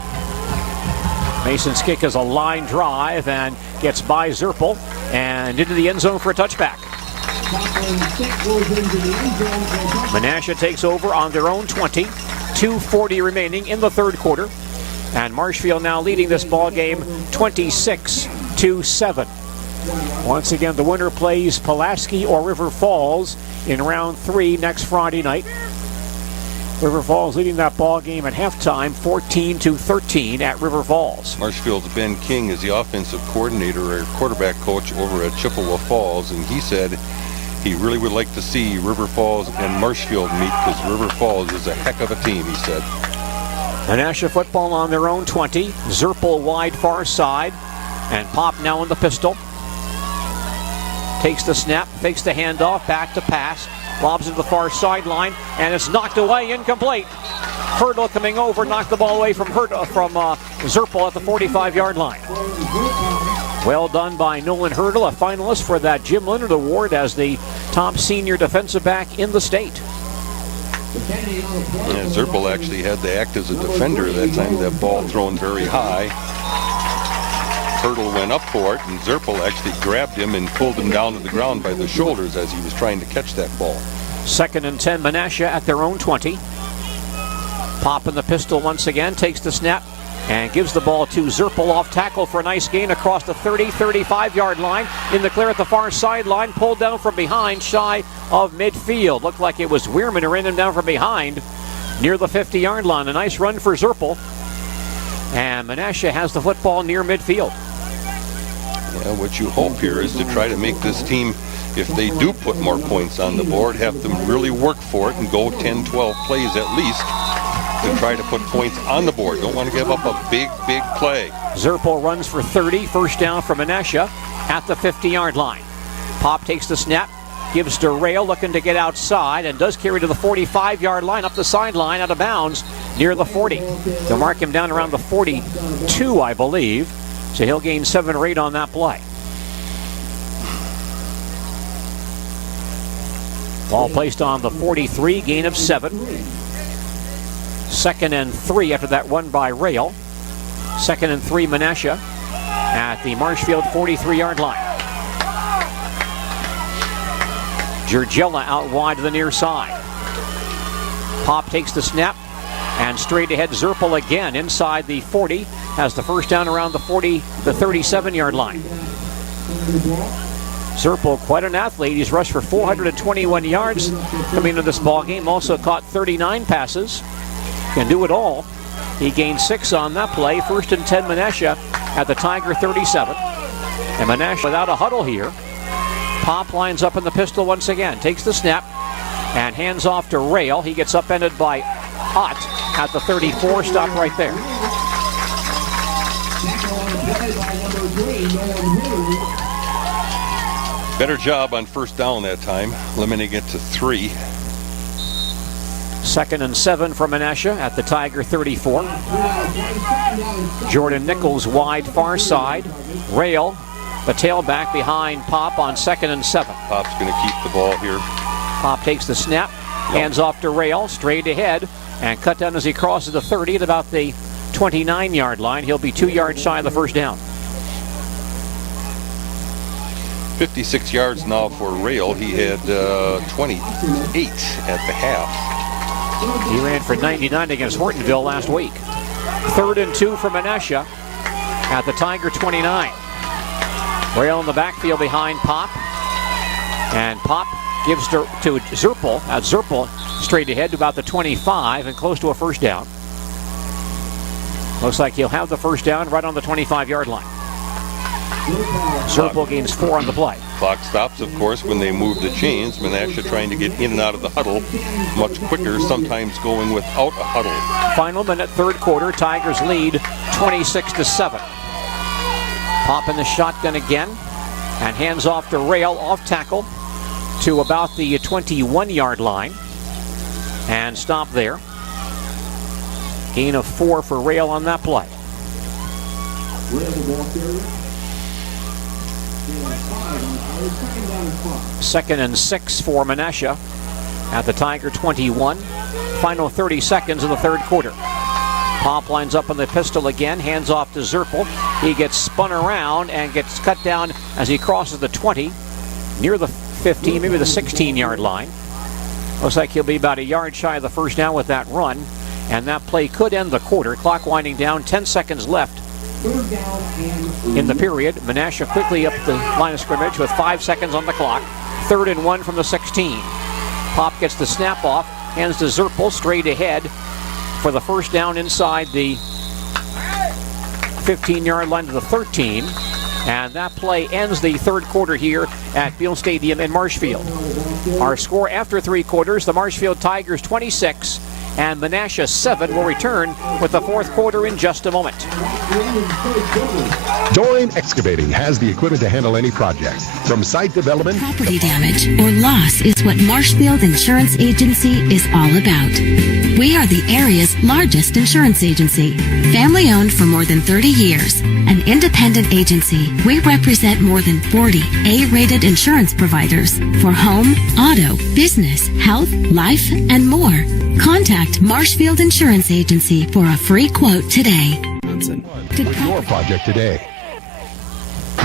Mason's kick is a line drive and gets by Zerpel and into the end zone for a touchback. Menasha takes over on their own 20. 2:40 remaining in the third quarter. And Marshfield now leading this ball game 26-7. Once again, the winner plays Pulaski or River Falls in round 3 next Friday night. River Falls leading that ball game at halftime 14-13 at River Falls. Marshfield's Ben King is the offensive coordinator or quarterback coach over at Chippewa Falls, and he said he really would like to see River Falls and Marshfield meet because River Falls is a heck of a team, he said. Menasha football on their own 20. Zerpel wide far side. And Pop now in the pistol. Takes the snap, fakes the handoff, back to pass. Lobs into the far sideline, and it's knocked away, incomplete. Hurdle coming over, knocked the ball away from Zerpel at the 45-yard line. Well done by Nolan Hurdle, a finalist for that Jim Leonard Award as the top senior defensive back in the state. Yeah, Zerpel actually had to act as a defender that time. That ball thrown very high. Hurdle went up for it, and Zerpel actually grabbed him and pulled him down to the ground by the shoulders as he was trying to catch that ball. 2nd and 10, Menasha at their own 20. Pop in the pistol once again, takes the snap and gives the ball to Zerpel off tackle for a nice gain across the 35-yard line. In the clear at the far sideline, pulled down from behind, shy of midfield. Looked like it was Weirman who ran him down from behind near the 50-yard line. A nice run for Zerpel. And Menasha has the football near midfield. Yeah, what you hope here is to try to make this team, if they do put more points on the board, have them really work for it and go 10, 12 plays at least to try to put points on the board. Don't want to give up a big play. Zerpel runs for 30, first down for Menasha at the 50-yard line. Pop takes the snap, gives to Rail, looking to get outside, and does carry to the 45-yard line, up the sideline, out of bounds, near the 40. They'll mark him down around the 42, I believe, so he'll gain 7 or 8 on that play. Ball placed on the 43, gain of 7. 2nd and 3 after that run by Rail. 2nd and 3, Menasha at the Marshfield 43-yard line. Gergella out wide to the near side. Pop takes the snap and straight ahead Zerpel again inside the 40, has the first down around the 37-yard line. Zerpel, quite an athlete. He's rushed for 421 yards coming into this ball game. Also caught 39 passes. Can do it all. He gained 6 on that play. 1st and 10, Menasha at the Tiger 37. And Menasha without a huddle here. Pop lines up in the pistol once again. Takes the snap and hands off to Rail. He gets upended by Ott at the 34. Stop right there. Better job on first down that time, limiting it to 3. 2nd and 7 for Menasha at the Tiger 34. Jordan Nichols wide far side. Rail, the tailback behind Pop on 2nd and 7. Pop's going to keep the ball here. Pop takes the snap, hands off to Rail, straight ahead, and cut down as he crosses the 30 at about the 29-yard line. He'll be 2 yards shy of the first down. 56 yards now for Rail. He had 28 at the half. He ran for 99 against Hortonville last week. 3rd and 2 for Menasha at the Tiger 29. Rail in the backfield behind Pop. And Pop gives to Zerpel. Zerpel straight ahead to about the 25 and close to a first down. Looks like he'll have the first down right on the 25-yard line. Zerpel gains 4 on the play. Clock stops, of course, when they move the chains. Menasha trying to get in and out of the huddle much quicker, sometimes going without a huddle. Final minute, third quarter. Tigers lead 26-7. Pop in the shotgun again. and hands off to Rail off tackle to about the 21-yard line and stop there. Gain of 4 for Rail on that play. Second and 6 for Menasha at the Tiger 21. Final 30 seconds of the third quarter. Pop lines up on the pistol again, hands off to Zerpel. He gets spun around and gets cut down as he crosses the 20, near the 15, maybe the 16-yard line. Looks like he'll be about a yard shy of the first down with that run, and that play could end the quarter. Clock winding down, 10 seconds left in the period. Menasha quickly up the line of scrimmage with 5 seconds on the clock. 3rd and 1 from the 16. Pop gets the snap off, hands to Zerpel straight ahead for the first down inside the 15-yard line to the 13. And that play ends the third quarter here at Field Stadium in Marshfield. Our score after 3 quarters, the Marshfield Tigers 26 and Menasha 7. Will return with the fourth quarter in just a moment. Dorian Excavating has the equipment to handle any project, from site development. Property damage or loss is what Marshfield Insurance Agency is all about. We are the area's largest insurance agency. Family owned for more than 30 years. An independent agency, we represent more than 40 A-rated insurance providers for home, auto, business, health, life, and more. Contact Marshfield Insurance Agency for a free quote today. Your project today.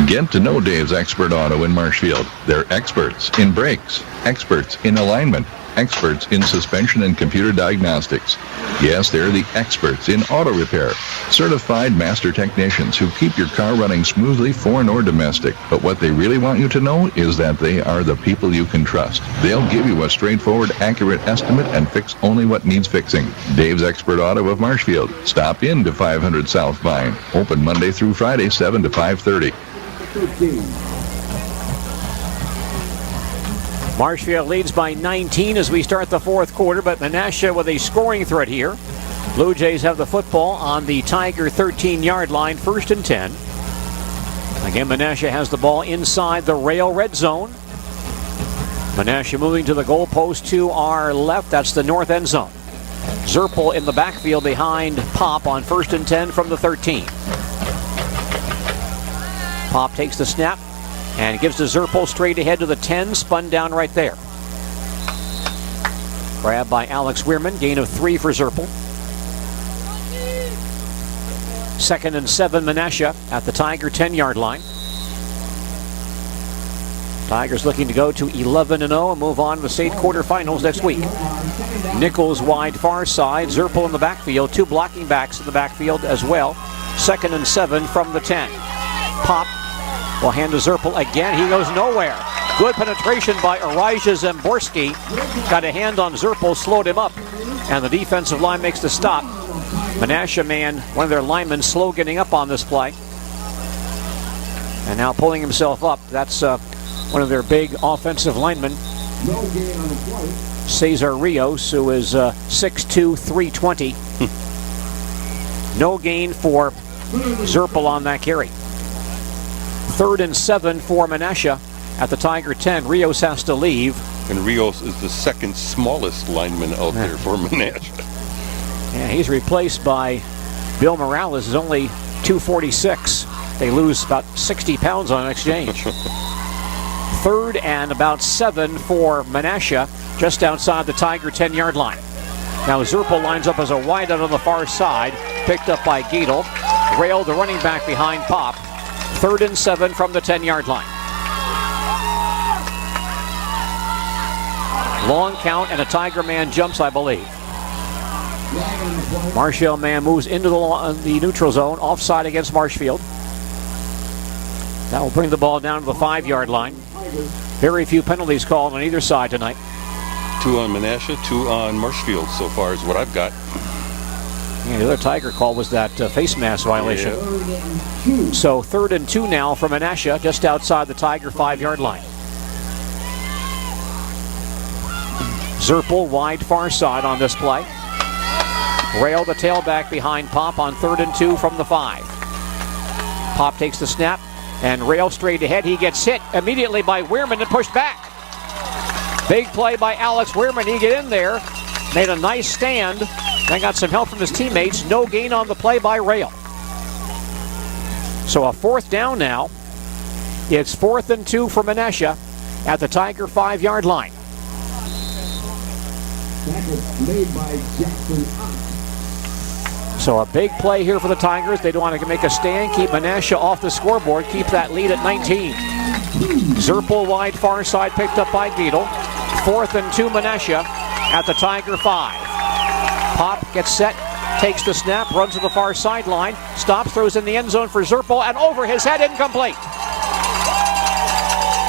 Get to know Dave's Expert Auto in Marshfield. They're experts in brakes, experts in alignment, experts in suspension and computer diagnostics. Yes, they're the experts in auto repair. Certified master technicians who keep your car running smoothly, foreign or domestic. But what they really want you to know is that they are the people you can trust. They'll give you a straightforward, accurate estimate and fix only what needs fixing. Dave's Expert Auto of Marshfield. Stop in to 500 South Vine. Open Monday through Friday, 7 to 5:30. Marshfield leads by 19 as we start the fourth quarter, but Menasha with a scoring threat here. Blue Jays have the football on the Tiger 13-yard line, 1st and 10. Again, Menasha has the ball inside the Rail red zone. Menasha moving to the goalpost to our left. That's the north end zone. Zerpel in the backfield behind Pop on 1st and 10 from the 13. Pop takes the snap and gives to Zerpel straight ahead to the 10, spun down right there. Grab by Alex Weirman, gain of 3 for Zerpel. 2nd and 7, Menasha at the Tiger 10-yard line. Tigers looking to go to 11-0 and move on to the state quarterfinals next week. Nichols wide far side, Zerpel in the backfield, 2 blocking backs in the backfield as well. 2nd and 7 from the 10. Pop will hand to Zerpel again. He goes nowhere. Good penetration by Elijah Zemborski. Got a hand on Zerpel, slowed him up, and the defensive line makes the stop. Menasha man, one of their linemen, slow getting up on this play. And now pulling himself up. That's one of their big offensive linemen, Cesar Rios, who is 6'2", 320. No gain for Zerpel on that carry. 3rd and 7 for Menasha at the Tiger 10. Rios has to leave. And Rios is the second smallest lineman out there for Menasha. Yeah, he's replaced by Bill Morales, who's only 246. They lose about 60 pounds on exchange. 3rd and about 7 for Menasha, just outside the Tiger 10-yard line. Now Zerpel lines up as a wideout on the far side, picked up by Giedel. Rail, the running back behind Pop. 3rd and 7 from the 10-yard line. Long count and a Tiger man jumps, I believe. Marshfield man moves into the neutral zone, offside against Marshfield. That will bring the ball down to the 5-yard line. Very few penalties called on either side tonight. 2 on Menasha, 2 on Marshfield so far is what I've got. Yeah, the other Tiger call was that face mask violation. Yeah. So 3rd and 2 now from Menasha, just outside the Tiger 5-yard line. Zerpel wide far side on this play. Rail, the tailback behind Pop on 3rd and 2 from the 5. Pop takes the snap, And Rail straight ahead. He gets hit immediately by Weirman and pushed back. Big play by Alex Weirman. He get in there, made a nice stand, and got some help from his teammates. No gain on the play by Rail. So a fourth down now. It's 4th and 2 for Menasha at the Tiger 5-yard line. Made by Jackson. So a big play here for the Tigers. They don't want to make a stand, keep Menasha off the scoreboard, keep that lead at 19. Zerpel wide far side picked up by Giedel. 4th and 2 Menasha at the Tiger 5. Pop gets set, takes the snap, runs to the far sideline, stops, throws in the end zone for Zerpel, and over his head, incomplete.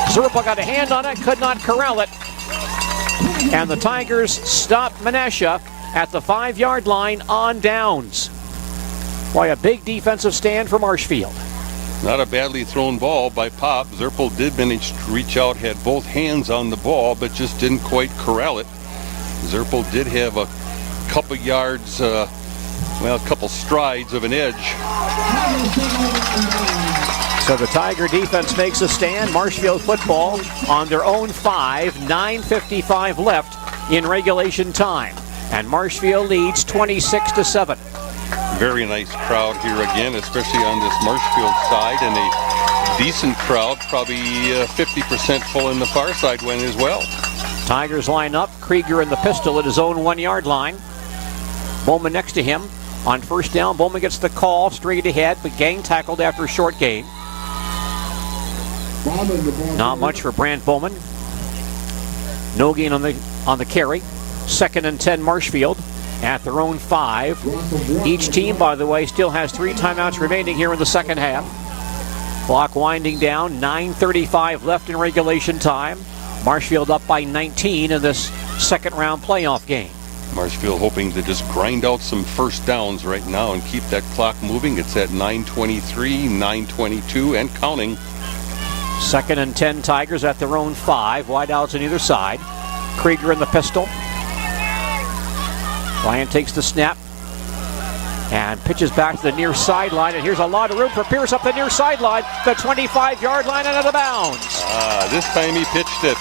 Zerpel got a hand on it, could not corral it. And the Tigers stop Menasha at the 5-yard line on downs. Boy, a big defensive stand for Marshfield. Not a badly thrown ball by Pop. Zerpel did manage to reach out, had both hands on the ball, but just didn't quite corral it. Zerpel did have a couple yards, a couple strides of an edge. So the Tiger defense makes a stand. Marshfield football on their own 5, 9:55 left in regulation time. And Marshfield leads 26-7. Very nice crowd here again, especially on this Marshfield side, and a decent crowd, probably 50% full in the far side win as well. Tigers line up, Krieger in the pistol at his own 1-yard line. Bowman next to him. On first down, Bowman gets the call straight ahead, but gang tackled after a short gain. Not much for Brant Bowman. No gain on the carry. 2nd and 10 Marshfield at their own 5. Each team, by the way, still has 3 timeouts remaining here in the second half. Clock winding down, 9:35 left in regulation time. Marshfield up by 19 in this second round playoff game. Marshfield hoping to just grind out some first downs right now and keep that clock moving. It's at 9:23, 9:22 and counting. 2nd and 10 Tigers at their own 5. Wideouts on either side. Krieger in the pistol. Ryan takes the snap and pitches back to the near sideline. And here's a lot of room for Pierce up the near sideline. The 25-yard line and out of bounds. This time he pitched it.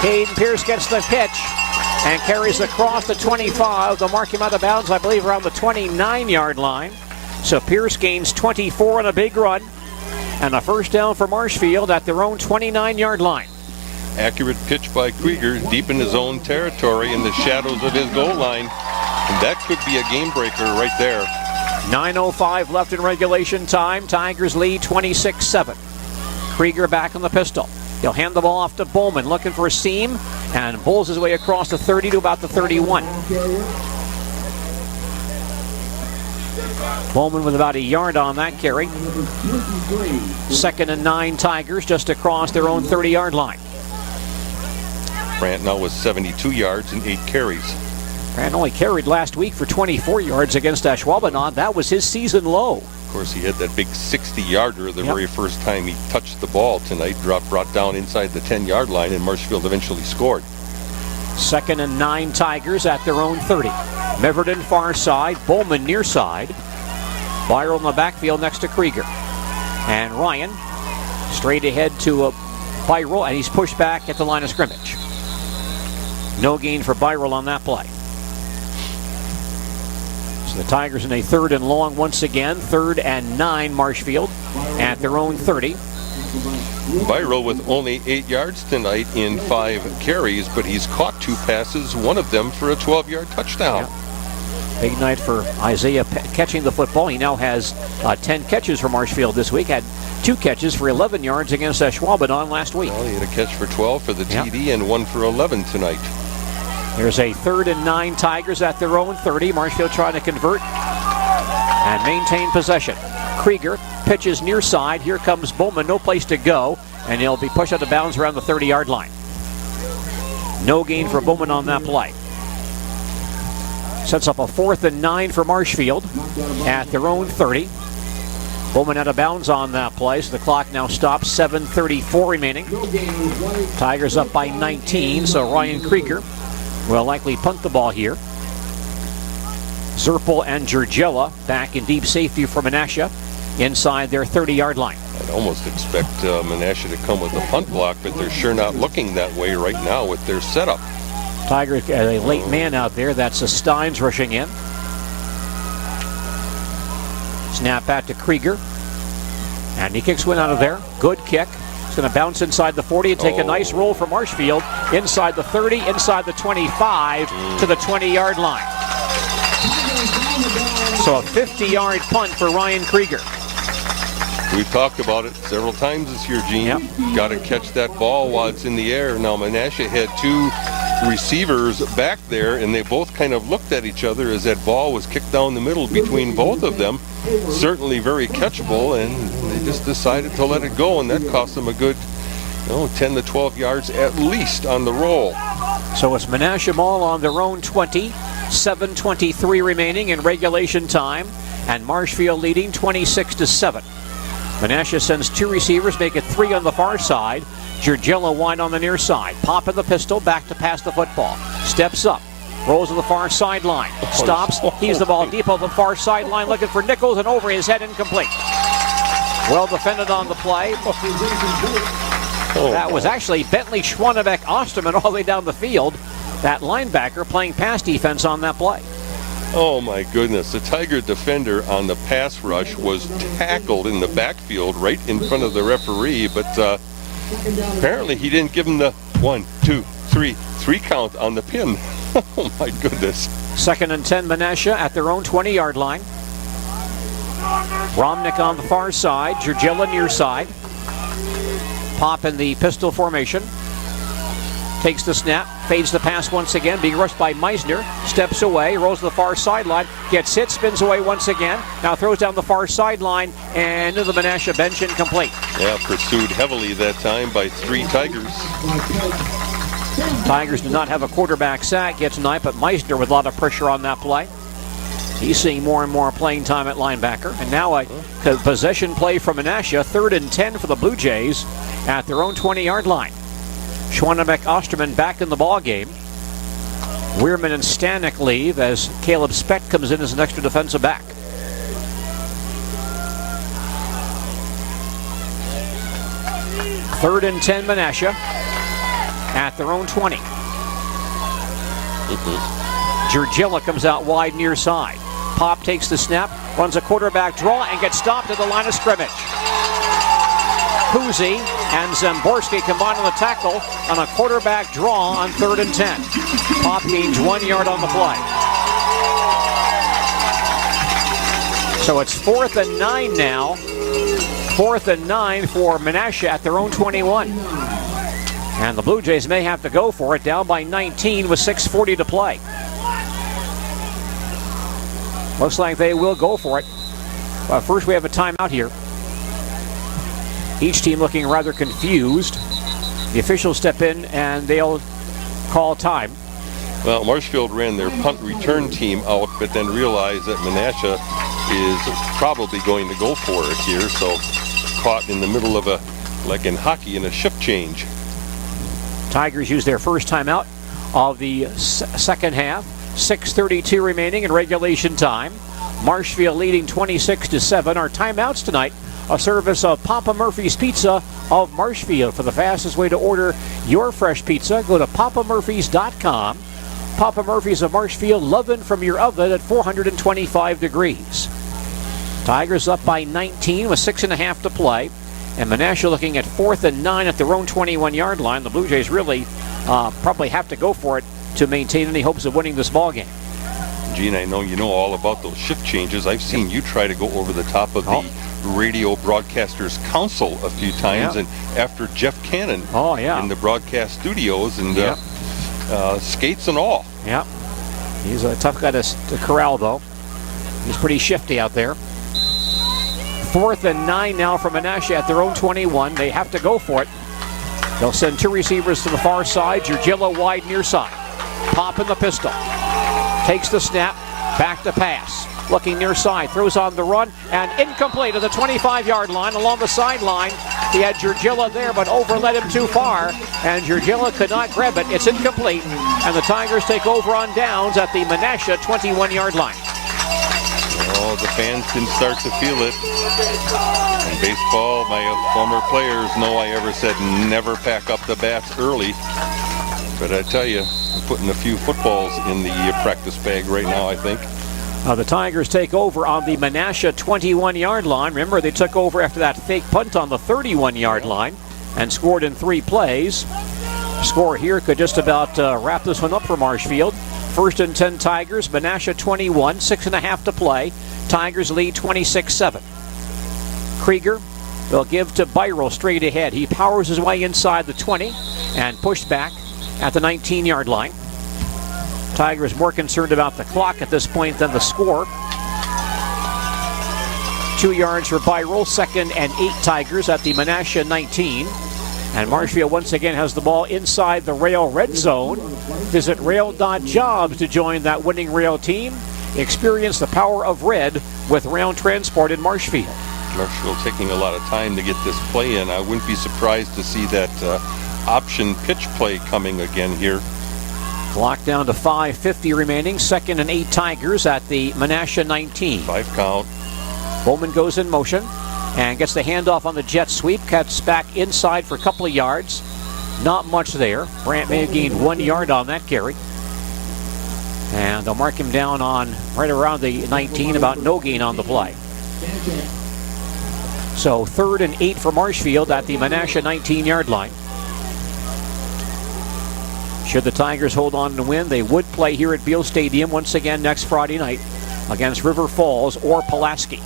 Caden Pierce gets the pitch and carries across the 25. They'll mark him out of bounds, I believe, around the 29-yard line. So Pierce gains 24 on a big run. And a first down for Marshfield at their own 29-yard line. Accurate pitch by Krieger deep in his own territory in the shadows of his goal line. And that could be a game breaker right there. 9:05 left in regulation time. Tigers lead 26-7. Krieger back on the pistol. He'll hand the ball off to Bowman, looking for a seam, and bowls his way across the 30 to about the 31. Bowman with about a yard on that carry. 2nd and 9 Tigers just across their own 30-yard line. Brandt now with 72 yards and 8 carries. Brandt only carried last week for 24 yards against Ashwaubenon. That was his season low. Of course, he had that big 60-yarder the very first time he touched the ball tonight. Brought down inside the 10-yard line, and Marshfield eventually scored. 2nd and 9 Tigers at their own 30. Meverden far side, Bowman near side. Byron in the backfield next to Krieger. And Ryan straight ahead to Byron, and he's pushed back at the line of scrimmage. No gain for Byron on that play. So the Tigers in a 3rd and long once again. 3rd and 9 Marshfield at their own 30. Byro with only 8 yards tonight in 5 carries, but he's caught 2 passes, one of them for a 12-yard touchdown. Big night for Isaiah catching the football. He now has 10 catches for Marshfield this week. Had 2 catches for 11 yards against Ashwaubenon last week. Well, he had a catch for 12 for the TD and one for 11 tonight. There's a 3rd and 9 Tigers at their own 30. Marshfield trying to convert and maintain possession. Krieger pitches near side. Here comes Bowman, no place to go, and he'll be pushed out of bounds around the 30-yard line. No gain for Bowman on that play. Sets up a 4th and 9 for Marshfield at their own 30. Bowman out of bounds on that play, so the clock now stops. 7:34 remaining. Tigers up by 19, so Ryan Krieger will likely punt the ball here. Zerpel and Gergella back in deep safety for Menasha inside their 30-yard line. I'd almost expect Menasha to come with a punt block, but they're sure not looking that way right now with their setup. Tigers got a late man out there. That's Steins rushing in. Snap back to Krieger. And he kicks one out of there. Good kick. It's going to bounce inside the 40 and take a nice roll for Marshfield. Inside the 30, inside the 25 to the 20-yard line. So a 50-yard punt for Ryan Krieger. We've talked about it several times this year, Gene. Yep. Got to catch that ball while it's in the air. Now, Menasha had two receivers back there, and they both kind of looked at each other as that ball was kicked down the middle between both of them. Certainly very catchable, and they just decided to let it go, and that cost them a good 10 to 12 yards at least on the roll. So it's Menasha ball on their own 20, 7:23 remaining in regulation time, and Marshfield leading 26-7. Menasha sends two receivers, make it three on the far side. Giorgillo wide on the near side. Pop in the pistol, back to pass the football. Steps up, rolls to the far sideline. Stops, heaves the ball deep on the far sideline, looking for Nichols, and over his head, incomplete. Well defended on the play. That was actually Bentley Schwannebeck Osterman all the way down the field. That linebacker playing pass defense on that play. Oh my goodness, the Tiger defender on the pass rush was tackled in the backfield right in front of the referee, but apparently he didn't give him the 1, 2, 3 count on the pin. Oh my goodness. 2nd and 10, Menasha at their own 20-yard line. Romnick on the far side, Giorgilla near side. Pop in the pistol formation. Takes the snap, fades the pass once again, being rushed by Meisner, steps away, rolls to the far sideline, gets hit, spins away once again, now throws down the far sideline, and into the Menasha bench, incomplete. Yeah, pursued heavily that time by 3 Tigers. Tigers do not have a quarterback sack yet tonight, but Meisner with a lot of pressure on that play. He's seeing more and more playing time at linebacker. And now a possession play from Menasha, 3rd and 10 for the Blue Jays at their own 20-yard line. Schwannebeck Osterman back in the ball game. Weirman and Stanek leave as Caleb Specht comes in as an extra defensive back. Third and 10, Menasha at their own 20. Giorgilla comes out wide near side. Pop takes the snap, runs a quarterback draw, and gets stopped at the line of scrimmage. Puzzi and Zamborski combine on the tackle on a quarterback draw on 3rd and 10. Pop gains 1 yard on the play. So it's 4th and 9 now. 4th and 9 for Menasha at their own 21. And the Blue Jays may have to go for it, down by 19 with 6:40 to play. Looks like they will go for it. But first we have a timeout here. Each team looking rather confused. The officials step in and they'll call time. Well, Marshfield ran their punt return team out, but then realized that Menasha is probably going to go for it here. So caught in the middle of like in hockey, in a shift change. Tigers use their first timeout of the second half. 6:32 remaining in regulation time. Marshfield leading 26-7. Our timeouts tonight, a service of Papa Murphy's Pizza of Marshfield. For the fastest way to order your fresh pizza, go to papamurphys.com. Papa Murphy's of Marshfield, loving from your oven at 425 degrees. Tigers up by 19 with 6.5 to play. And Menasha looking at 4th and 9 at their own 21-yard line. The Blue Jays really probably have to go for it to maintain any hopes of winning this ball game. Gene, I know you know all about those shift changes. I've seen you try to go over the top of the Radio Broadcasters Council a few times, and after Jeff Cannon in the broadcast studios, and skates and all. Yeah, he's a tough guy to corral, though. He's pretty shifty out there. 4th and 9 now for Menasha at their own 21. They have to go for it. They'll send 2 receivers to the far side. Giorgillo wide near side. Pop in the pistol. Takes the snap. Back to pass. Looking near side. Throws on the run. And incomplete at the 25-yard line along the sideline. He had Giorgillo there, but overled him too far. And Giorgillo could not grab it. It's incomplete. And the Tigers take over on downs at the Menasha 21-yard line. Now the fans can start to feel it. In baseball, my former players know I ever said never pack up the bats early. But I tell you, I'm putting a few footballs in the practice bag right now, I think. The Tigers take over on the Menasha 21-yard line. Remember, they took over after that fake punt on the 31-yard line and scored in 3 plays. Score here could just about wrap this one up for Marshfield. 1st and 10 Tigers, Menasha 21, 6.5 to play. Tigers lead 26-7. Krieger will give to Byrell straight ahead. He powers his way inside the 20 and pushed back at the 19-yard line. Tigers more concerned about the clock at this point than the score. 2 yards for Byrell, 2nd and 8 Tigers at the Menasha 19. And Marshfield once again has the ball inside the Rail red zone. Visit Rail.jobs to join that winning Rail team. Experience the power of red with Rail Transport in Marshfield. Marshfield taking a lot of time to get this play in. I wouldn't be surprised to see that option pitch play coming again here. Clock down to 5:50 remaining. 2nd and 8 Tigers at the Menasha 19. 5 count. Bowman goes in motion and gets the handoff on the jet sweep. Cuts back inside for a couple of yards. Not much there. Brandt may have gained 1 yard on that carry. And they'll mark him down on right around the 19, about no gain on the play. So 3rd and 8 for Marshfield at the Menasha 19-yard line. Should the Tigers hold on to win, they would play here at Beal Stadium once again next Friday night against River Falls or Pulaski.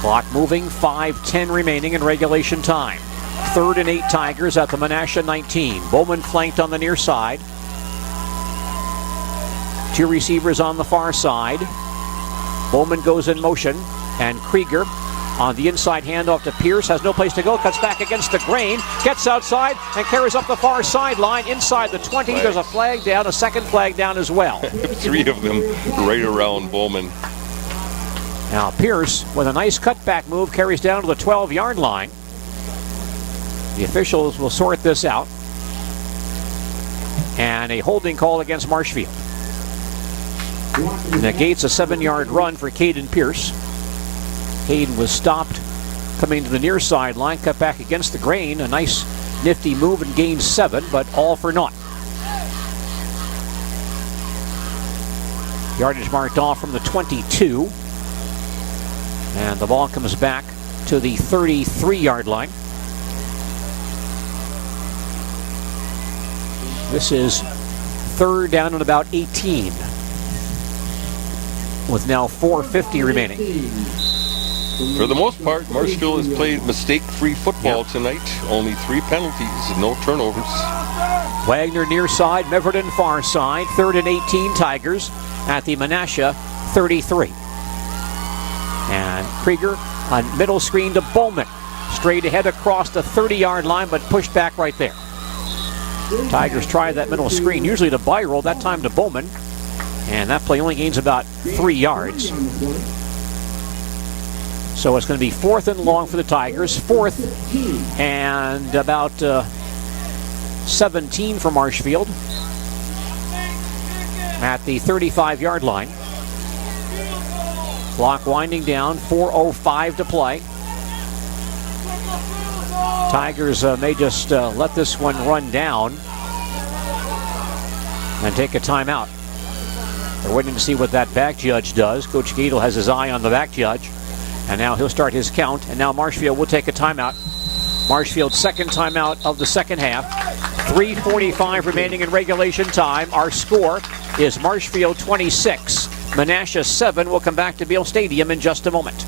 Clock moving, 5:10 remaining in regulation time. 3rd and 8 Tigers at the Menasha 19. Bowman flanked on the near side. 2 receivers on the far side. Bowman goes in motion, and Krieger on the inside handoff to Pierce, has no place to go, cuts back against the grain, gets outside and carries up the far sideline inside the 20. Flags. There's a flag down, a second flag down as well. 3 of them right around Bowman. Now Pierce, with a nice cutback move, carries down to the 12-yard line. The officials will sort this out. And a holding call against Marshfield. Negates a 7-yard run for Caden Pierce. Caden was stopped coming to the near sideline, cut back against the grain. A nice nifty move and gained 7, but all for naught. Yardage marked off from the 22. And the ball comes back to the 33-yard line. This is 3rd down and about 18. With now 4:50 remaining. For the most part, Marshfield has played mistake-free football tonight. Only 3 penalties, no turnovers. Wagner near side, Meverton far side. 3rd and 18 Tigers at the Menasha 33. And Krieger on middle screen to Bowman. Straight ahead across the 30-yard line, but pushed back right there. Tigers try that middle screen, usually to Byrell, that time to Bowman. And that play only gains about 3 yards. So it's going to be 4th and long for the Tigers. 4th and about 17 for Marshfield at the 35-yard line. Clock winding down, 4:05 to play. Tigers may just let this one run down and take a timeout. They're waiting to see what that back judge does. Coach Gadel has his eye on the back judge. And now he'll start his count. And now Marshfield will take a timeout. Marshfield's second timeout of the second half. 3:45 remaining in regulation time. Our score is Marshfield 26, Menasha 7. We'll come back to Beal Stadium in just a moment.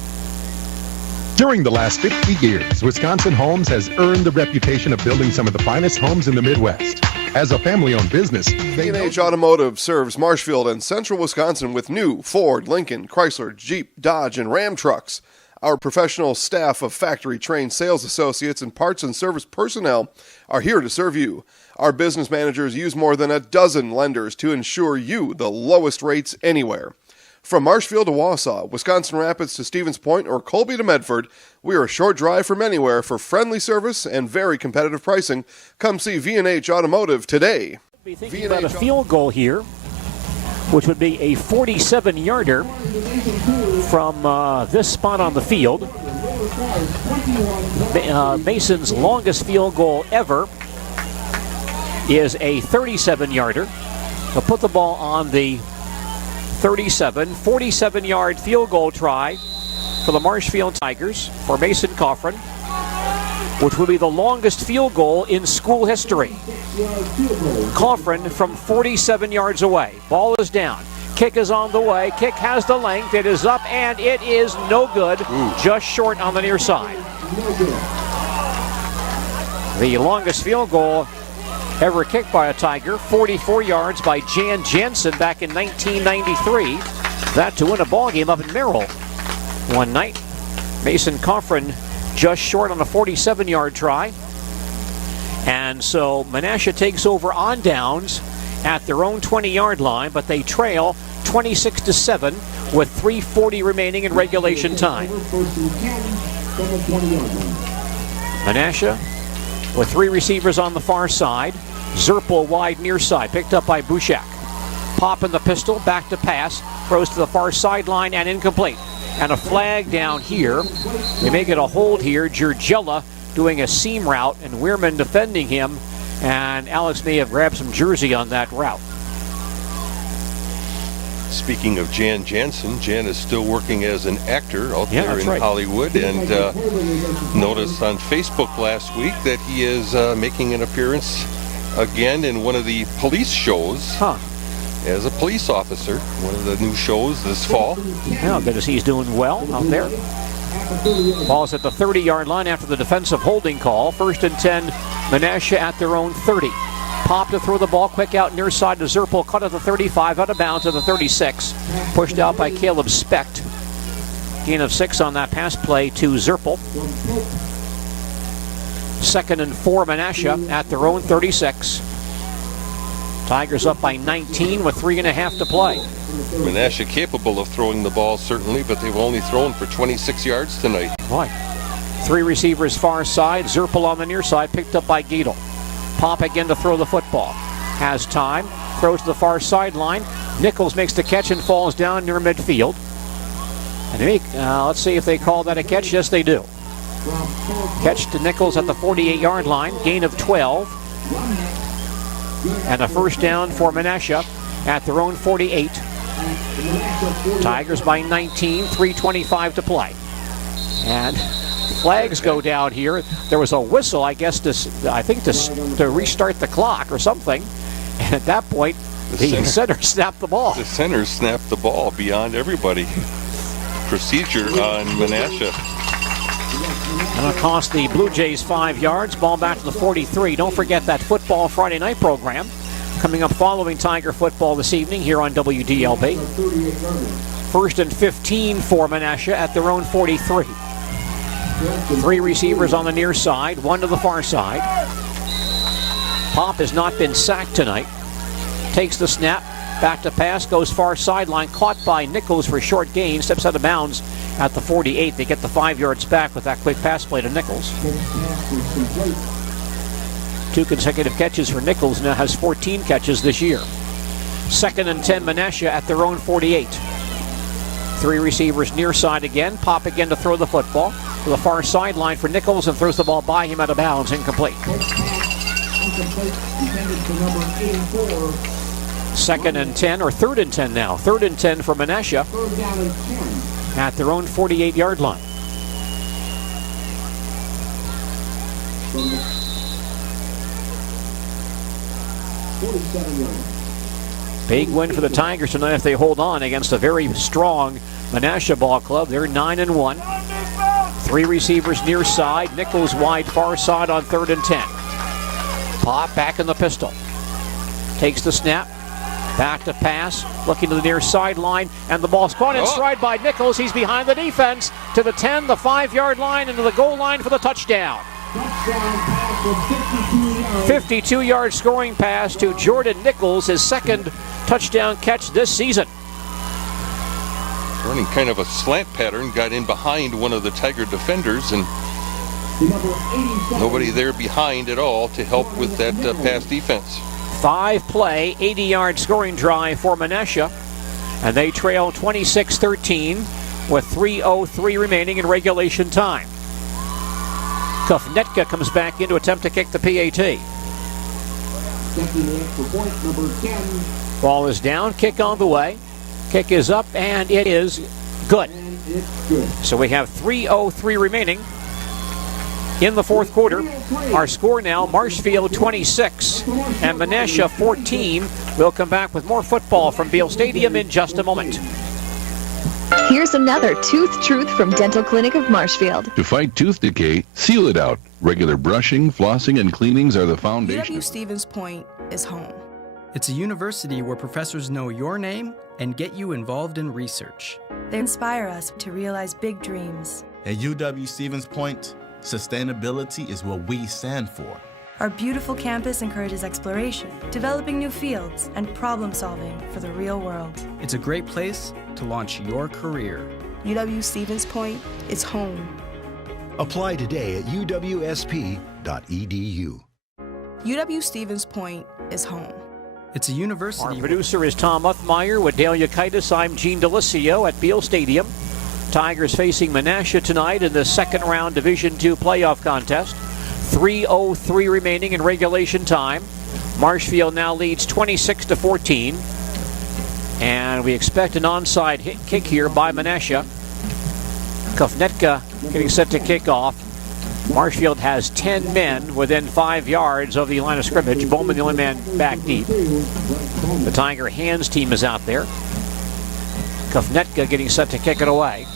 During the last 50 years, Wisconsin Homes has earned the reputation of building some of the finest homes in the Midwest. As a family-owned business, V&H Automotive serves Marshfield and central Wisconsin with new Ford, Lincoln, Chrysler, Jeep, Dodge, and Ram trucks. Our professional staff of factory-trained sales associates and parts and service personnel are here to serve you. Our business managers use more than a dozen lenders to ensure you the lowest rates anywhere. From Marshfield to Wausau, Wisconsin Rapids to Stevens Point, or Colby to Medford, we are a short drive from anywhere for friendly service and very competitive pricing. Come see V&H Automotive today. Be thinking about a field goal here. which would be a 47-yarder from this spot on the field. Mason's longest field goal ever is a 37-yarder. They'll put the ball on the 47-yard field goal try for the Marshfield Tigers for Mason Coffrin, which will be the longest field goal in school history. Coffrin from 47 yards away. Ball is down. Kick is on the way. Kick has the length. It is up, and it is no good. Just short on the near side. The longest field goal ever kicked by a Tiger, 44 yards by Jan Jansen back in 1993. That to win a ball game up in Merrill one night. Mason Coffrin just short on a 47-yard try. And so Menasha takes over on downs at their own 20-yard line, but they trail 26-7 with 3:40 remaining in regulation time. Menasha with 3 receivers on the far side. Zerpel wide near side, picked up by Bushak. Pop in the pistol, back to pass, throws to the far sideline and incomplete. And a flag down here. They may get a hold here. Gergella doing a seam route and Weirman defending him. And Alex may have grabbed some jersey on that route. Speaking of Jan Jansen, Jan is still working as an actor out there in Hollywood, and noticed on Facebook last week that he is making an appearance again in one of the police shows as a police officer, one of the new shows this fall. Yeah, good to see he's doing well out there. Ball's at the 30-yard line after the defensive holding call. 1st and 10, Menasha at their own 30. Pop to throw the ball quick out near side to Zerpel, cut at the 35, out of bounds at the 36. Pushed out by Caleb Specht. Gain of 6 on that pass play to Zerpel. 2nd and 4, Menasha at their own 36. Tigers up by 19 with 3.5 to play. Menasha capable of throwing the ball, certainly, but they've only thrown for 26 yards tonight. Boy. 3 receivers far side. Zerpel on the near side, picked up by Giedel. Pop again to throw the football. Has time. Throws to the far sideline. Nichols makes the catch and falls down near midfield. And let's see if they call that a catch. Yes, they do. Catch to Nichols at the 48-yard line. Gain of 12. And a first down for Menasha at their own 48. Tigers by 19. 3:25 to play. And flags go down here. There was a whistle, I guess, to restart the clock or something. And at that point, the center snapped the ball. The center snapped the ball beyond everybody. Procedure on Menasha. And it'll cost the Blue Jays 5 yards. Ball back to the 43. Don't forget that Football Friday night program coming up following Tiger football this evening here on WDLB. 1st and 15 for Menasha at their own 43. 3 receivers on the near side, 1 to the far side. Pop has not been sacked tonight. Takes the snap, back to pass, goes far sideline, caught by Nichols for short gain, steps out of bounds at the 48. They get the 5 yards back with that quick pass play to Nichols. 2 consecutive catches for Nichols, now has 14 catches this year. 2nd and 10, Menasha at their own 48. 3 receivers near side again. Pop again to throw the football to the far sideline for Nichols and throws the ball by him out of bounds, incomplete. 2nd and 10, or 3rd and 10 now. 3rd and 10 for Menasha at their own 48-yard line. Big win for the Tigers tonight if they hold on against a very strong Menasha ball club. They're 9-1. 3 receivers near side. Nichols wide far side on 3rd and 10. Pop back in the pistol. Takes the snap. Back to pass. Looking to the near sideline. And the ball's caught in stride by Nichols. He's behind the defense to the 10, the 5-yard line, into the goal line for the touchdown. 52-yard scoring pass to Jordan Nichols, his 2nd touchdown catch this season. Running kind of a slant pattern, got in behind one of the Tiger defenders, and nobody there behind at all to help with that pass defense. 5-play, 80-yard scoring drive for Menasha, and they trail 26-13 with 3:03 remaining in regulation time. Kufnetka comes back in to attempt to kick the PAT. Ball is down, kick on the way. Kick is up, and it is good. So we have 3:03 remaining in the fourth quarter. Our score now, Marshfield 26 and Menasha 14. We'll come back with more football from Beale Stadium in just a moment. Here's another tooth truth from Dental Clinic of Marshfield. To fight tooth decay, seal it out. Regular brushing, flossing, and cleanings are the foundation. UW Stevens Point is home. It's a university where professors know your name and get you involved in research. They inspire us to realize big dreams. At UW Stevens Point, sustainability is what we stand for. Our beautiful campus encourages exploration, developing new fields, and problem solving for the real world. It's a great place to launch your career. UW Stevens Point is home. Apply today at uwsp.edu. UW Stevens Point is home. It's a university. Our producer is Tom Uthmeyer with Dale Yukaitis. I'm Gene Delisio at Beale Stadium. Tigers facing Menasha tonight in the second round Division II playoff contest. 3:03 remaining in regulation time. Marshfield now leads 26-14. And we expect an onside kick here by Menasha. Kufnetka getting set to kick off. Marshfield has 10 men within 5 yards of the line of scrimmage. Bowman, the only man back deep. The Tiger hands team is out there. Kufnetka getting set to kick it away.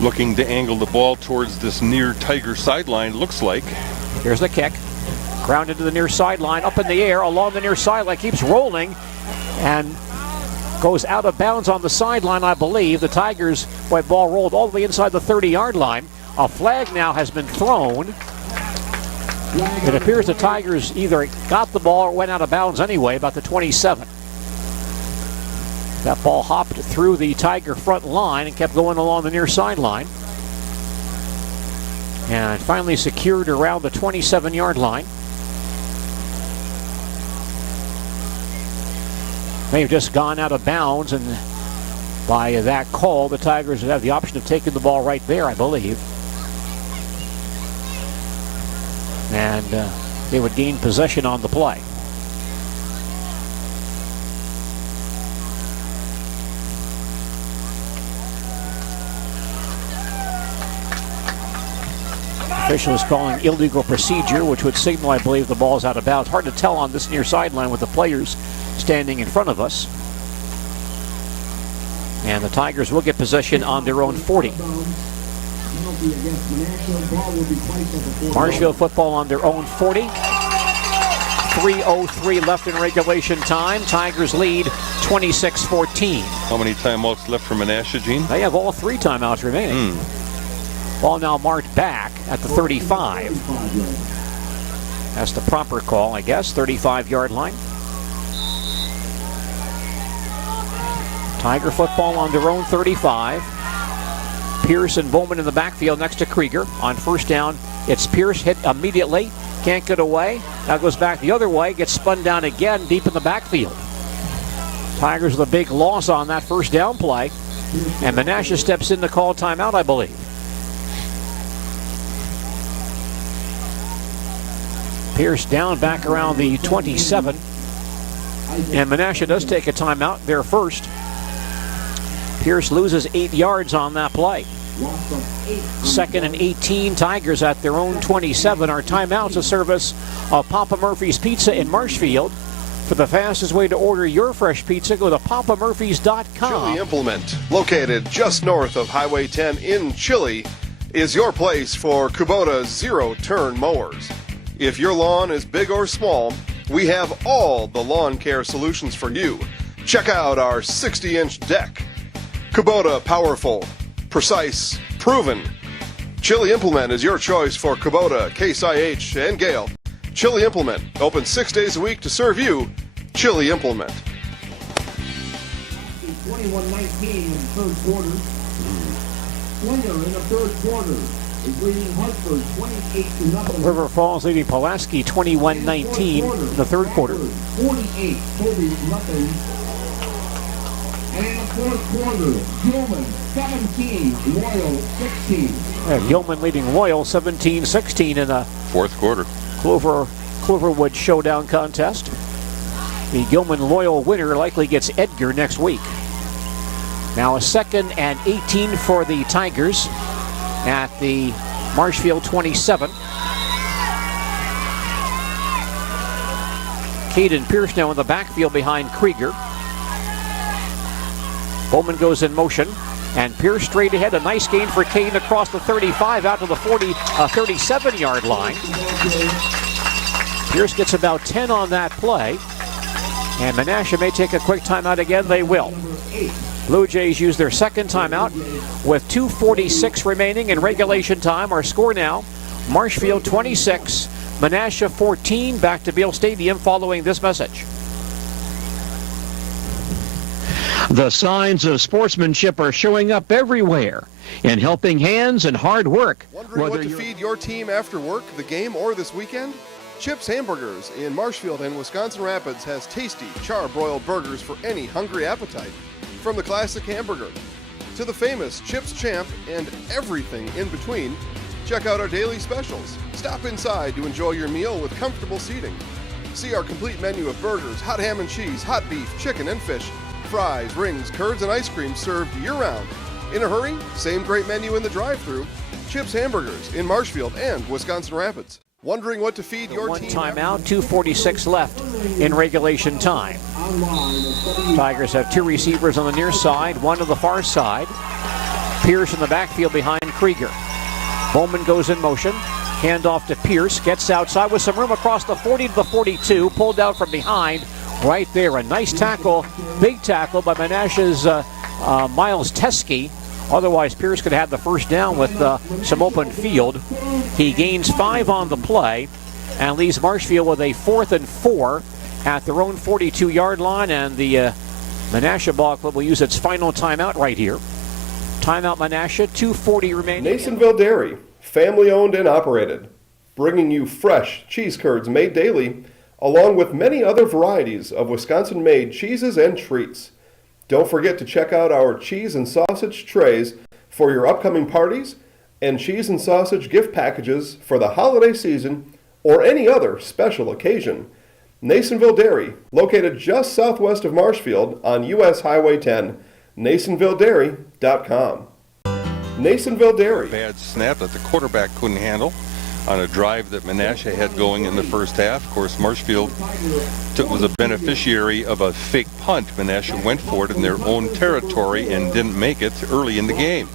Looking to angle the ball towards this near Tiger sideline, looks like. Here's the kick. Grounded to the near sideline, up in the air, along the near sideline, keeps rolling, and goes out of bounds on the sideline, I believe. The Tigers' white ball rolled all the way inside the 30-yard line. A flag now has been thrown. It appears the Tigers either got the ball or went out of bounds anyway, about the 27. That ball hopped through the Tiger front line and kept going along the near sideline. And finally secured around the 27-yard line. May have just gone out of bounds, and by that call, the Tigers would have the option of taking the ball right there, I believe. And they would gain possession on the play. Official is calling illegal procedure, which would signal, I believe, the ball's out of bounds. Hard to tell on this near sideline with the players standing in front of us. And the Tigers will get possession on their own 40. Marshfield football on their own 40. 3:03 left in regulation time. Tigers lead 26-14. How many timeouts left for Menasha, Gene? They have all 3 timeouts remaining. Ball now marked back at the 35. That's the proper call, I guess. 35-yard line. Tiger football on their own 35. Pierce and Bowman in the backfield next to Krieger. On first down, it's Pierce hit immediately. Can't get away. Now goes back the other way. Gets spun down again deep in the backfield. Tigers with a big loss on that first down play. And Menasha steps in to call timeout, I believe. Pierce down back around the 27. And Menasha does take a timeout there first. Pierce loses 8 yards on that play. 2nd and 18, Tigers at their own 27. Our timeout's a service of Papa Murphy's Pizza in Marshfield. For the fastest way to order your fresh pizza, go to papamurphys.com. Chili Implement, located just north of Highway 10 in Chile, is your place for Kubota zero-turn mowers. If your lawn is big or small, we have all the lawn care solutions for you. Check out our 60-inch deck. Kubota, powerful, precise, proven. Chili Implement is your choice for Kubota, Case IH, and Gale. Chili Implement, open 6 days a week to serve you. Chili Implement. 21-19 in the third quarter. Slinger in the third quarter. is leading Hartford 28-0. River Falls leading Pulaski 21-19 in the third quarter. 48, Toby nothing. And in the fourth quarter, Gilman 17, Loyal 16. And Gilman leading Loyal 17-16 in the fourth quarter. Cloverwood Showdown contest. The Gilman Loyal winner likely gets Edgar next week. Now a 2nd and 18 for the Tigers at the Marshfield 27. Caden Pierce now in the backfield behind Krieger. Bowman goes in motion, and Pierce straight ahead. A nice gain for Caden across the 35 out to the 37-yard line. Pierce gets about 10 on that play, and Menasha may take a quick timeout again. They will. Blue Jays use their second timeout with 2:46 remaining in regulation time. Our score now, Marshfield 26, Menasha 14. Back to Beale Stadium following this message. The signs of sportsmanship are showing up everywhere in helping hands and hard work. Wondering what to feed your team after work, the game, or this weekend? Chips Hamburgers in Marshfield and Wisconsin Rapids has tasty, char-broiled burgers for any hungry appetite. From the classic hamburger to the famous Chips Champ and everything in between, check out our daily specials. Stop inside to enjoy your meal with comfortable seating. See our complete menu of burgers, hot ham and cheese, hot beef, chicken and fish, fries, rings, curds, and ice cream served year-round. In a hurry? Same great menu in the drive-thru. Chips Hamburgers in Marshfield and Wisconsin Rapids. Wondering what to feed your one team? Timeout, 2:46 left in regulation time. Tigers have two receivers on the near side, one to the far side. Pierce in the backfield behind Krieger. Bowman goes in motion. Handoff to Pierce. Gets outside with some room across the 40 to the 42. Pulled out from behind. Right there, a nice tackle, big tackle by Menasha's Miles Teskey. Otherwise, Pierce could have had the first down with some open field. He gains 5 on the play and leaves Marshfield with a 4th and 4 at their own 42-yard line. And the Menasha Ball Club will use its final timeout right here. Timeout Menasha, 2:40 remaining. Nasonville Dairy, family owned and operated, bringing you fresh cheese curds made daily, along with many other varieties of Wisconsin-made cheeses and treats. Don't forget to check out our cheese and sausage trays for your upcoming parties and cheese and sausage gift packages for the holiday season or any other special occasion. Nasonville Dairy, located just southwest of Marshfield on U.S. Highway 10, NasonvilleDairy.com. Nasonville Dairy. Bad snap that the quarterback couldn't handle on a drive that Menasha had going in the first half. Of course, Marshfield was a beneficiary of a fake punt. Menasha went for it in their own territory and didn't make it early in the game.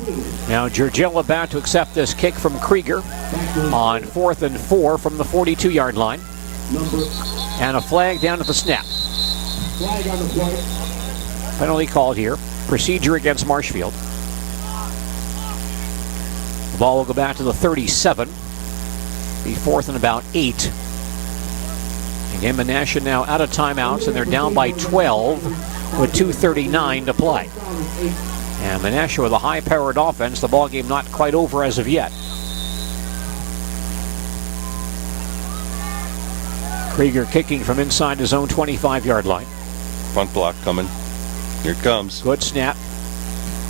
Now Georgella about to accept this kick from Krieger on 4th and 4 from the 42-yard line. And a flag down at the snap. Flag on the play. Penalty called here. Procedure against Marshfield. The ball will go back to the 37. Be 4th and about 8. Again, Menasha now out of timeouts, and they're down by 12 with 2:39 to play. And Menasha with a high-powered offense. The ball game not quite over as of yet. Krieger kicking from inside his own 25-yard line. Front block coming. Here it comes. Good snap.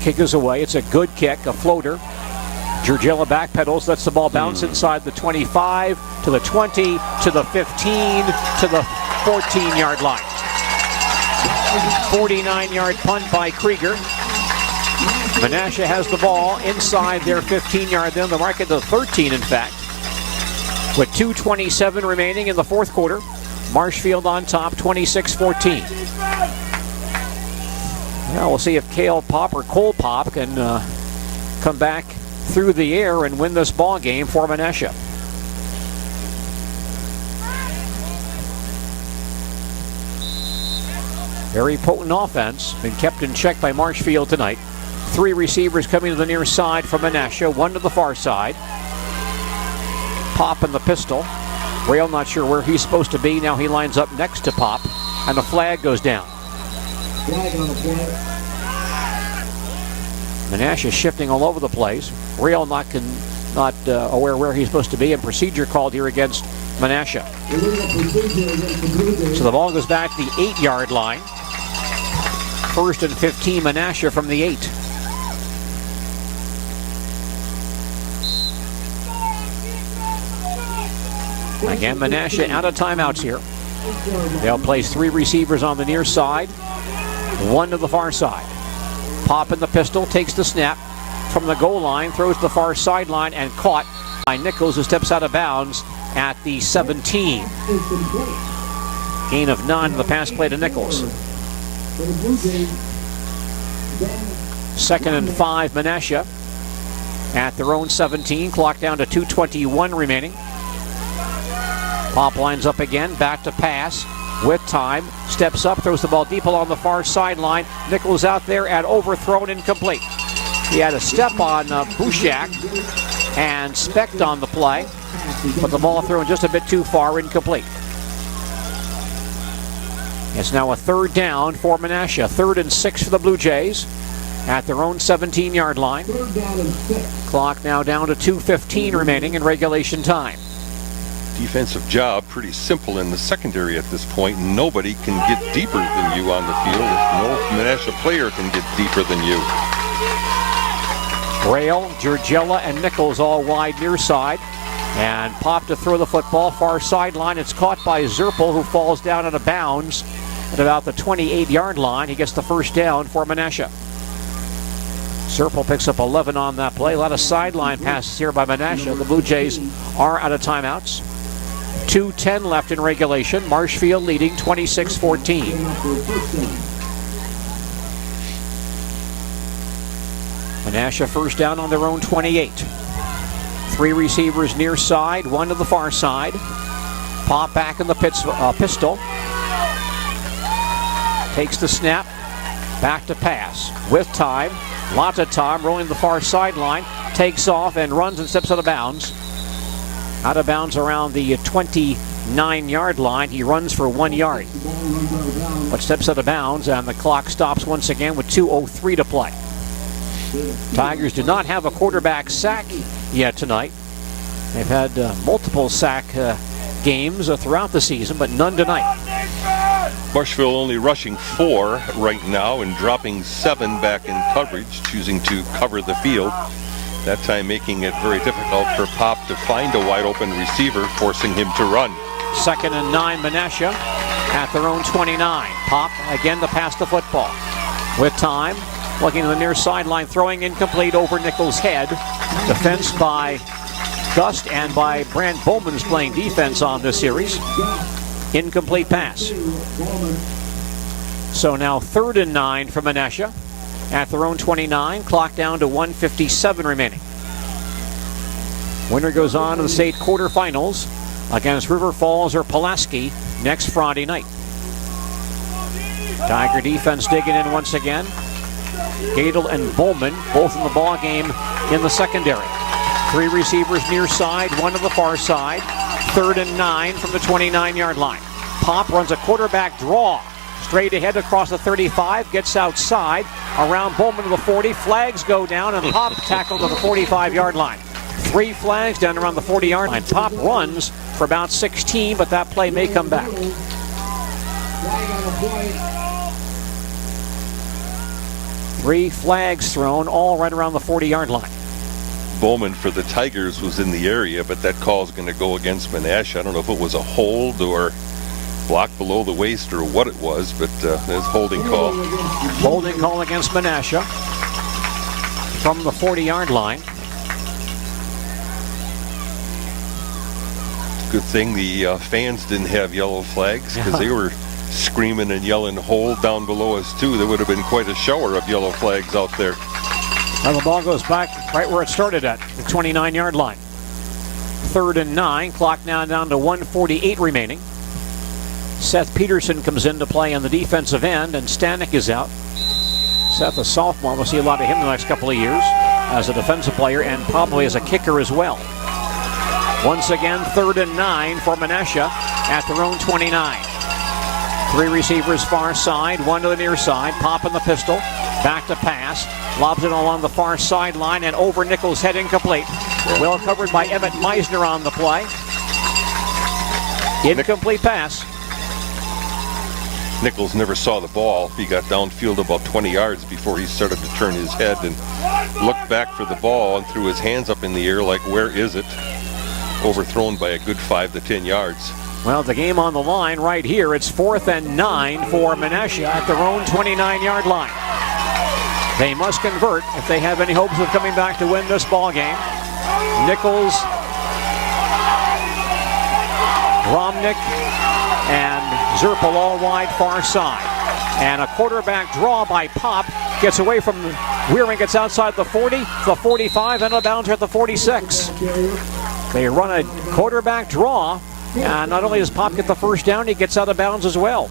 Kick is away. It's a good kick, a floater. Georgella backpedals, lets the ball bounce inside the 25, to the 20, to the 15, to the 14-yard line. 49-yard punt by Krieger. Menasha has the ball inside their 15-yard, then the mark at the 13, in fact. With 2:27 remaining in the fourth quarter, Marshfield on top, 26-14. Well, we'll see if Cole Pop can come back through the air and win this ball game for Menasha. Very potent offense, been kept in check by Marshfield tonight. 3 receivers coming to the near side from Menasha, 1 to the far side. Pop in the pistol. Rail not sure where he's supposed to be. Now he lines up next to Pop, and the flag goes down. Flag on the play. Menasha shifting all over the place. Rail not not aware where he's supposed to be, and procedure called here against Menasha. So the ball goes back to the 8-yard line. 1st and 15, Menasha from the 8. Again, Menasha out of timeouts here. They'll place 3 receivers on the near side, 1 to the far side. Pop in the pistol, takes the snap from the goal line, throws to the far sideline, and caught by Nichols, who steps out of bounds at the 17. Gain of 9 on the pass play to Nichols. 2nd and 5, Menasha at their own 17. Clock down to 2:21 remaining. Pop lines up again, back to pass with time. Steps up, throws the ball deep along the far sideline. Nichols out there and overthrown, incomplete. He had a step on Bushak and specked on the play, but the ball thrown just a bit too far, incomplete. It's now a 3rd down for Menasha. 3rd and 6 for the Blue Jays at their own 17-yard line. Clock now down to 2:15 remaining in regulation time. Defensive job pretty simple in the secondary at this point. Nobody can get deeper than you on the field. No Menasha player can get deeper than you. Rail, Georgella, and Nichols all wide near side. And Pop to throw the football, far sideline. It's caught by Zerpel, who falls down out of bounds at about the 28-yard line. He gets the 1st down for Menasha. Zerpel picks up 11 on that play. A lot of sideline passes here by Menasha. The Blue Jays are out of timeouts. 2:10 left in regulation. Marshfield leading 26-14. Menasha 1st down on their own 28. 3 receivers near side, 1 to the far side. Pop back in the pistol. Takes the snap, back to pass with time. Lots of time, rolling to the far sideline. Takes off and runs and steps out of bounds. Out of bounds around the 29-yard line. He runs for 1 yard, but steps out of bounds, and the clock stops once again with 2:03 to play. Tigers do not have a quarterback sack yet tonight. They've had multiple sack games throughout the season, but none tonight. Marshfield only rushing 4 right now and dropping 7 back in coverage, choosing to cover the field. That time making it very difficult for Pop to find a wide open receiver, forcing him to run. 2nd and 9, Menasha at their own 29. Pop again to pass the football. With time, looking to the near sideline, throwing incomplete over Nichols' head. Defense by Gust and by Brant Bowman's playing defense on this series. Incomplete pass. So now 3rd and 9 for Menasha at their own 29. Clock down to 1:57 remaining. Winner goes on to the state quarterfinals against River Falls or Pulaski next Friday night. Tiger defense digging in once again. Gadel and Bowman both in the ball game in the secondary. 3 receivers near side, 1 to the far side. 3rd and 9 from the 29-yard line. Pop runs a quarterback draw. Straight ahead across the 35, gets outside, around Bowman to the 40, flags go down, and Pop tackled to the 45-yard line. 3 flags down around the 40-yard line. Pop runs for about 16, but that play may come back. Three flags thrown, all right around the 40-yard line. Bowman for the Tigers was in the area, but that call is going to go against Menasha. I don't know if it was a hold or block below the waist or what it was, but there's holding call. Holding call against Menasha from the 40-yard line. Good thing the fans didn't have yellow flags, because they were screaming and yelling hold down below us too. There would have been quite a shower of yellow flags out there. Well, the ball goes back right where it started at, the 29-yard line. 3rd and 9, clock now down to 1:48 remaining. Seth Peterson comes into play on the defensive end, and Stanek is out. Seth, a sophomore, we'll see a lot of him in the next couple of years as a defensive player and probably as a kicker as well. Once again, 3rd and 9 for Menasha at their own 29. 3 receivers far side, 1 to the near side. Pop in the pistol, back to pass, lobs it along the far sideline and over Nichols' head, incomplete. Well covered by Emmett Meisner on the play. Incomplete pass. Nichols never saw the ball. He got downfield about 20 yards before he started to turn his head and looked back for the ball and threw his hands up in the air like, where is it? Overthrown by a good 5 to 10 yards. Well, the game on the line right here. It's 4th and 9 for Menasha at their own 29-yard line. They must convert if they have any hopes of coming back to win this ball game. Nichols, Romnick, and Zerpel all wide far side. And a quarterback draw by Pop gets away from Wearing, gets outside the 40, the 45, and out of bounds at the 46. They run a quarterback draw, and not only does Pop get the first down, he gets out of bounds as well.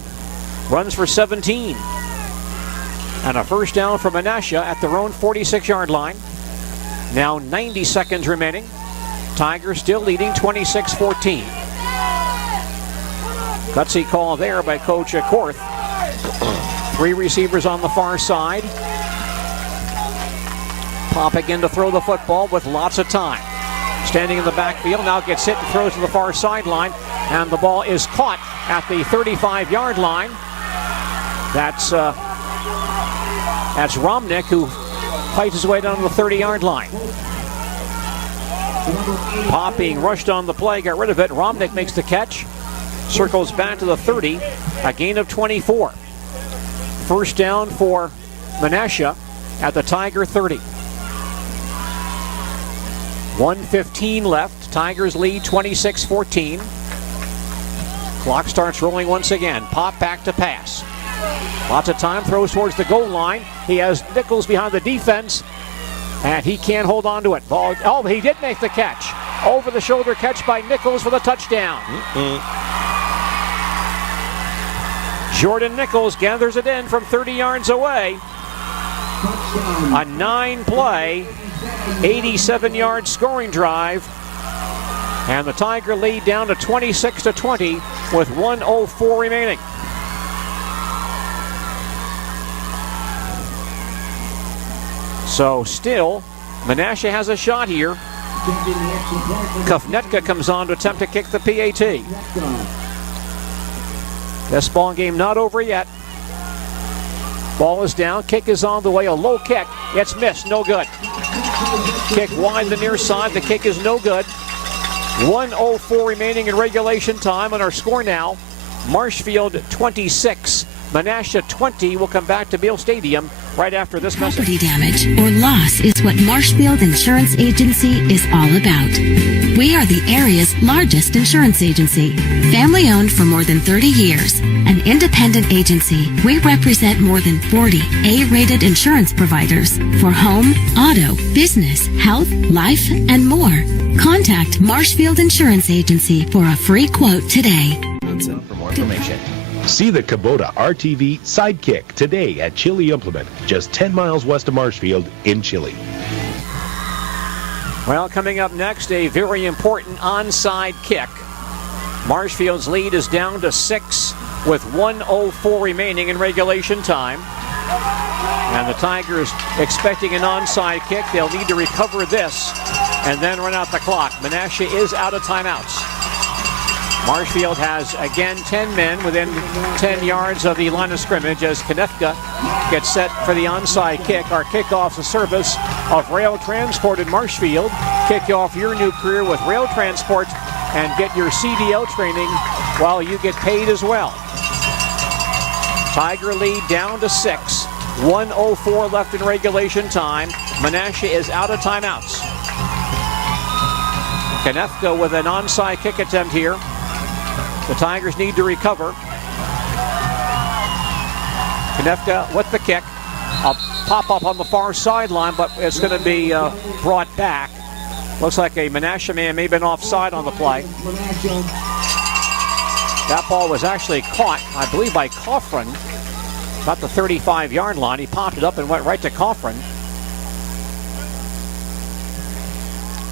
Runs for 17. And a first down for Menasha at their own 46-yard line. Now 90 seconds remaining. Tigers still leading 26-14. Gutsy call there by Coach Korth. 3 receivers on the far side. Pop again to throw the football with lots of time. Standing in the backfield, now gets hit and throws to the far sideline, and the ball is caught at the 35-yard line. That's Romnick, who fights his way down to the 30-yard line. Pop being rushed on the play, got rid of it. Romnick makes the catch, circles back to the 30, a gain of 24. First down for Menasha at the Tiger 30. 1:15 left. Tigers lead 26-14. Clock starts rolling once again. Pop back to pass. Lots of time, throws towards the goal line. He has Nichols behind the defense, and he can't hold on to it. Ball, oh, he did make the catch. Over the shoulder catch by Nichols for the touchdown. Jordan Nichols gathers it in from 30 yards away. A 9-play, 87-yard scoring drive. And the Tiger lead down to 26-20 with 1:04 remaining. So still, Menasha has a shot here. Kufnetka comes on to attempt to kick the PAT. This ball game not over yet. Ball is down, kick is on the way, a low kick. It's missed, no good. Kick wide the near side, the kick is no good. 1:04 remaining in regulation time, and our score now, Marshfield 26, Menasha 20. Will come back to Beal Stadium right after this message. Property damage or loss is what Marshfield Insurance Agency is all about. We are the area's largest insurance agency. Family owned for more than 30 years. An independent agency, we represent more than 40 A-rated insurance providers for home, auto, business, health, life, and more. Contact Marshfield Insurance Agency for a free quote today. For more information. See the Kubota RTV Sidekick today at Chili Implement, just 10 miles west of Marshfield in Chile. Well, coming up next, a very important onside kick. Marshfield's lead is down to 6 with 1:04 remaining in regulation time. And the Tigers expecting an onside kick. They'll need to recover this and then run out the clock. Menasha is out of timeouts. Marshfield has, again, 10 men within 10 yards of the line of scrimmage as Konefka gets set for the onside kick. Our kickoff's a service of Rail Transport in Marshfield. Kick off your new career with Rail Transport and get your CDL training while you get paid as well. Tiger lead down to 6. 1:04 left in regulation time. Menasha is out of timeouts. Konefka with an onside kick attempt here. The Tigers need to recover. Konefka with the kick. A pop-up on the far sideline, but it's going to be brought back. Looks like a Menasha man may have been offside on the play. That ball was actually caught, I believe, by Coffrin. About the 35-yard line. He popped it up and went right to Coffrin.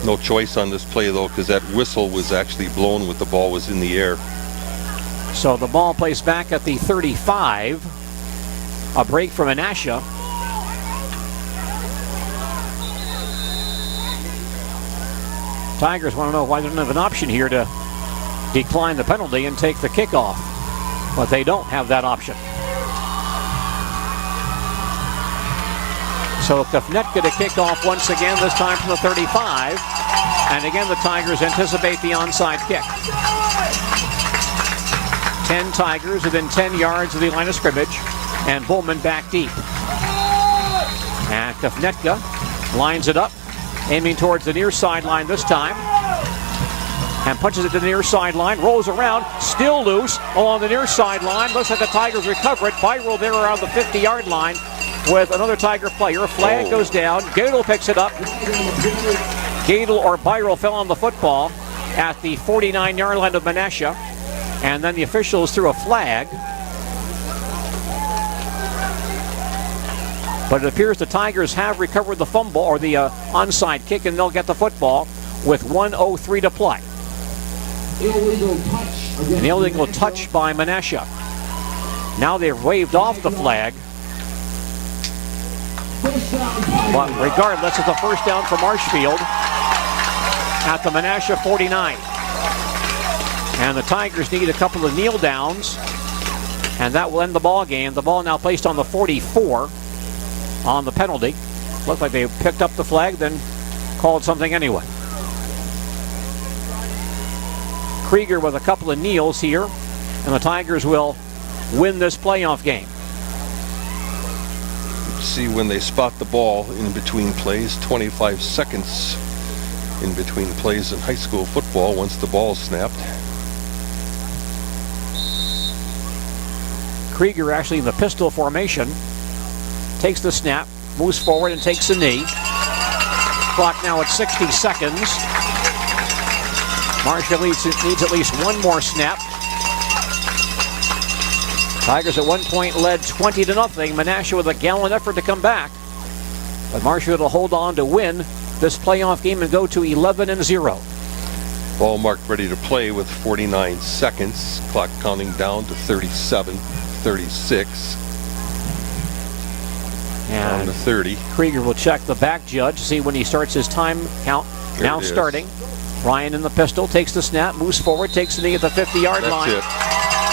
No choice on this play, though, because that whistle was actually blown when the ball was in the air. So the ball placed back at the 35. A break from Menasha. Tigers want to know why they don't have an option here to decline the penalty and take the kickoff. But they don't have that option. So Kafnetka to kick off once again, this time from the 35. And again, the Tigers anticipate the onside kick. 10 Tigers within 10 yards of the line of scrimmage. And Bowman back deep. And Kafnetka lines it up, aiming towards the near sideline this time. And punches it to the near sideline, rolls around, still loose along the near sideline. Looks like the Tigers recover it. Viral there around the 50-yard line with another Tiger player. Flag goes down. Gadel picks it up. Gadel or Viral fell on the football at the 49-yard line of Menasha. And then the officials threw a flag. But it appears the Tigers have recovered the fumble or the onside kick, and they'll get the football with 1:03 to play. An illegal touch by Menasha. Now they've waved off the flag. But regardless, it's a first down for Marshfield at the Menasha 49. And the Tigers need a couple of kneel downs, and that will end the ball game. The ball now placed on the 44 on the penalty. Looked like they picked up the flag, then called something anyway. Krieger with a couple of kneels here, and the Tigers will win this playoff game. See when they spot the ball in between plays, 25 seconds in between plays in high school football once the ball is snapped. Krieger actually in the pistol formation, takes the snap, moves forward and takes a knee. Clock now at 60 seconds. Marshfield needs at least one more snap. Tigers at one point led 20-0. Menasha with a gallant effort to come back. But Marshfield will hold on to win this playoff game and go to 11-0. Ball marked ready to play with 49 seconds. Clock counting down to 37, 36. And on the 30. Krieger will check the back judge, see when he starts his time count. There now starting. Ryan in the pistol, takes the snap, moves forward, takes the knee at the 50-yard line. It.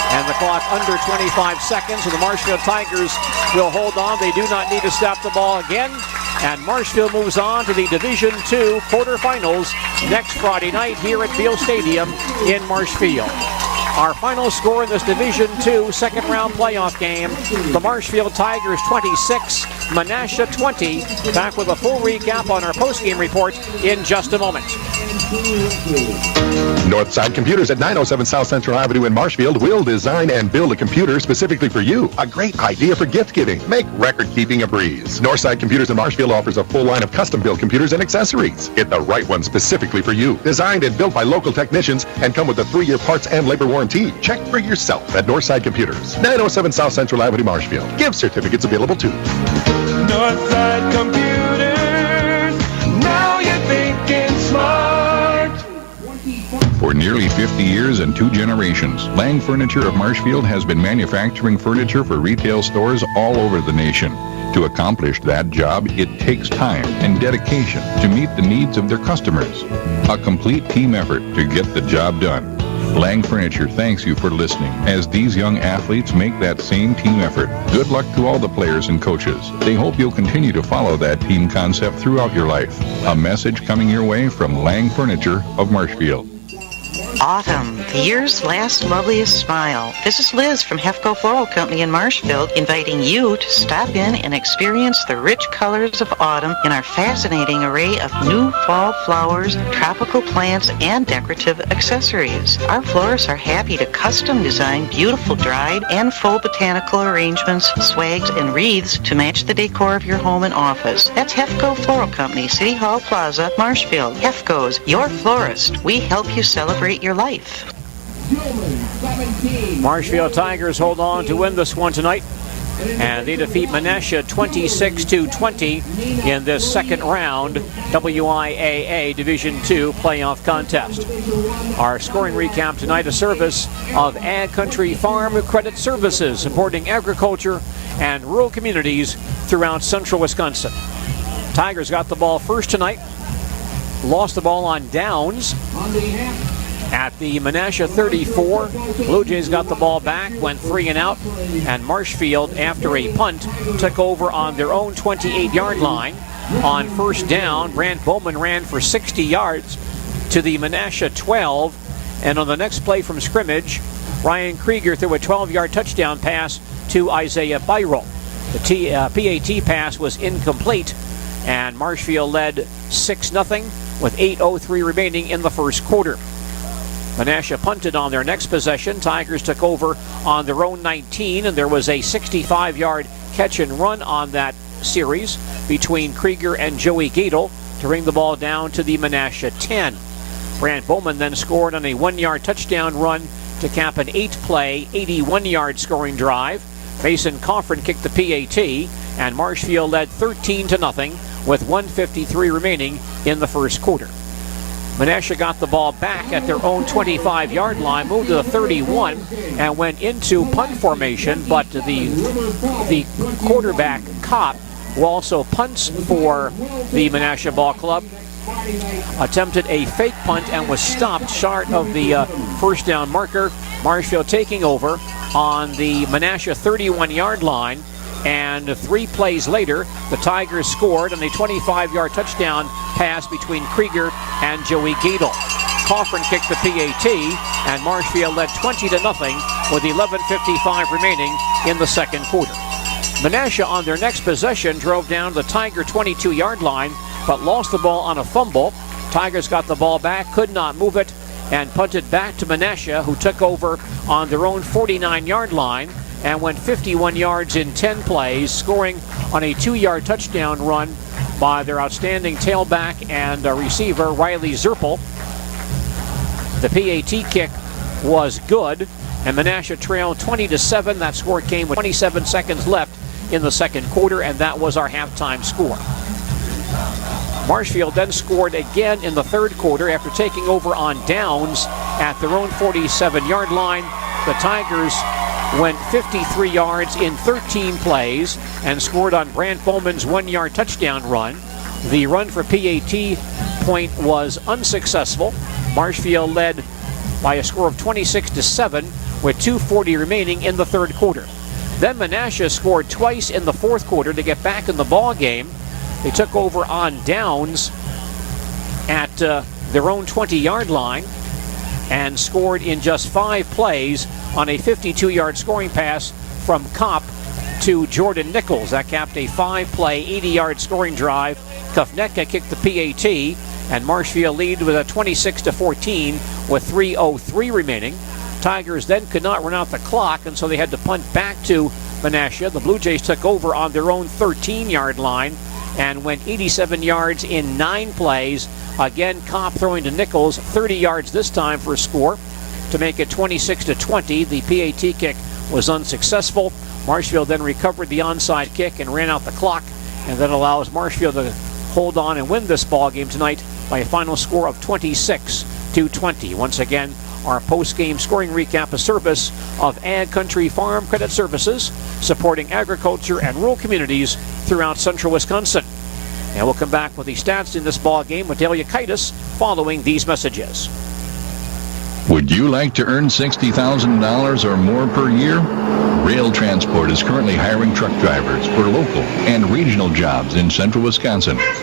And the clock under 25 seconds, and the Marshfield Tigers will hold on. They do not need to stop the ball again. And Marshfield moves on to the Division II quarterfinals next Friday night here at Beal Stadium in Marshfield. Our final score in this Division II second-round playoff game, the Marshfield Tigers 26, Menasha 20. Back with a full recap on our postgame report in just a moment. Northside Computers at 907 South Central Avenue in Marshfield will design and build a computer specifically for you. A great idea for gift giving. Make record keeping a breeze. Northside Computers in Marshfield offers a full line of custom built computers and accessories. Get the right one specifically for you. Designed and built by local technicians and come with a 3-year parts and labor warranty. Check for yourself at Northside Computers, 907 South Central Avenue, Marshfield. Gift certificates available too. Northside Computers, now you're thinking smart. For nearly 50 years and 2 generations, Lang Furniture of Marshfield has been manufacturing furniture for retail stores all over the nation. To accomplish that job, it takes time and dedication to meet the needs of their customers. A complete team effort to get the job done. Lang Furniture thanks you for listening as these young athletes make that same team effort. Good luck to all the players and coaches. They hope you'll continue to follow that team concept throughout your life. A message coming your way from Lang Furniture of Marshfield. Autumn, the year's last loveliest smile. This is Liz from Hefco Floral Company in Marshfield, inviting you to stop in and experience the rich colors of autumn in our fascinating array of new fall flowers, tropical plants, and decorative accessories. Our florists are happy to custom design beautiful dried and full botanical arrangements, swags, and wreaths to match the decor of your home and office. That's Hefco Floral Company, City Hall Plaza, Marshfield. Hefco's, your florist. We help you celebrate your life. Marshfield Tigers hold on to win this one tonight, and they defeat Menasha 26-20 in this second round WIAA Division II playoff contest. Our scoring recap tonight, a service of Ag Country Farm Credit Services, supporting agriculture and rural communities throughout central Wisconsin. Tigers got the ball first tonight lost the ball on downs at the Menasha 34. Blue Jays got the ball back, went 3 and out, and Marshfield, after a punt, took over on their own 28-yard line. On first down, Brant Bowman ran for 60 yards to the Menasha 12, and on the next play from scrimmage, Ryan Krieger threw a 12-yard touchdown pass to Isaiah Byroll. The PAT pass was incomplete, and Marshfield led 6-0 with 8:03 remaining in the first quarter. Menasha punted on their next possession. Tigers took over on their own 19, and there was a 65-yard catch and run on that series between Krieger and Joey Gadel to bring the ball down to the Menasha 10. Brant Bowman then scored on a 1-yard touchdown run to cap an 8-play, 81-yard scoring drive. Mason Coffrin kicked the PAT, and Marshfield led 13-0 with 1:53 remaining in the first quarter. Menasha got the ball back at their own 25-yard line, moved to the 31, and went into punt formation, but the quarterback, Kopp, who also punts for the Menasha Ball Club, attempted a fake punt and was stopped short of the first down marker. Marshfield taking over on the Menasha 31-yard line, and 3 plays later, the Tigers scored on a 25-yard touchdown pass between Krieger and Joey Gadel. Coffrin kicked the PAT, and Marshfield led 20-0 with 11:55 remaining in the second quarter. Menasha on their next possession drove down the Tiger 22-yard line, but lost the ball on a fumble. Tigers got the ball back, could not move it, and punted back to Menasha, who took over on their own 49-yard line and went 51 yards in 10 plays, scoring on a 2-yard touchdown run by their outstanding tailback and receiver, Riley Zerpel. The PAT kick was good, and Menasha trailed 20-7. That score came with 27 seconds left in the second quarter, and that was our halftime score. Marshfield then scored again in the third quarter after taking over on downs at their own 47-yard line. The Tigers went 53 yards in 13 plays and scored on Brant Bowman's 1-yard touchdown run. The run for PAT point was unsuccessful. Marshfield led by a score of 26-7 with 2:40 remaining in the third quarter. Then Menasha scored twice in the fourth quarter to get back in the ball game. They took over on downs at their own 20-yard line and scored in just 5 plays on a 52-yard scoring pass from Kopp to Jordan Nichols. That capped a 5-play, 80-yard scoring drive. Kufnetka kicked the PAT, and Marshfield lead with a 26-14 with 3:03 remaining. Tigers then could not run out the clock, and so they had to punt back to Menasha. The Blue Jays took over on their own 13-yard line and went 87 yards in 9 plays. Again, Kopp throwing to Nichols, 30 yards this time for a score to make it 26-20. The PAT kick was unsuccessful. Marshfield then recovered the onside kick and ran out the clock, and that allows Marshfield to hold on and win this ball game tonight by a final score of 26-20. Once again, our post-game scoring recap, a service of Ag Country Farm Credit Services, supporting agriculture and rural communities throughout central Wisconsin. And we'll come back with the stats in this ball game with Dale Yukaitis following these messages. Would you like to earn $60,000 or more per year? Rail Transport is currently hiring truck drivers for local and regional jobs in central Wisconsin.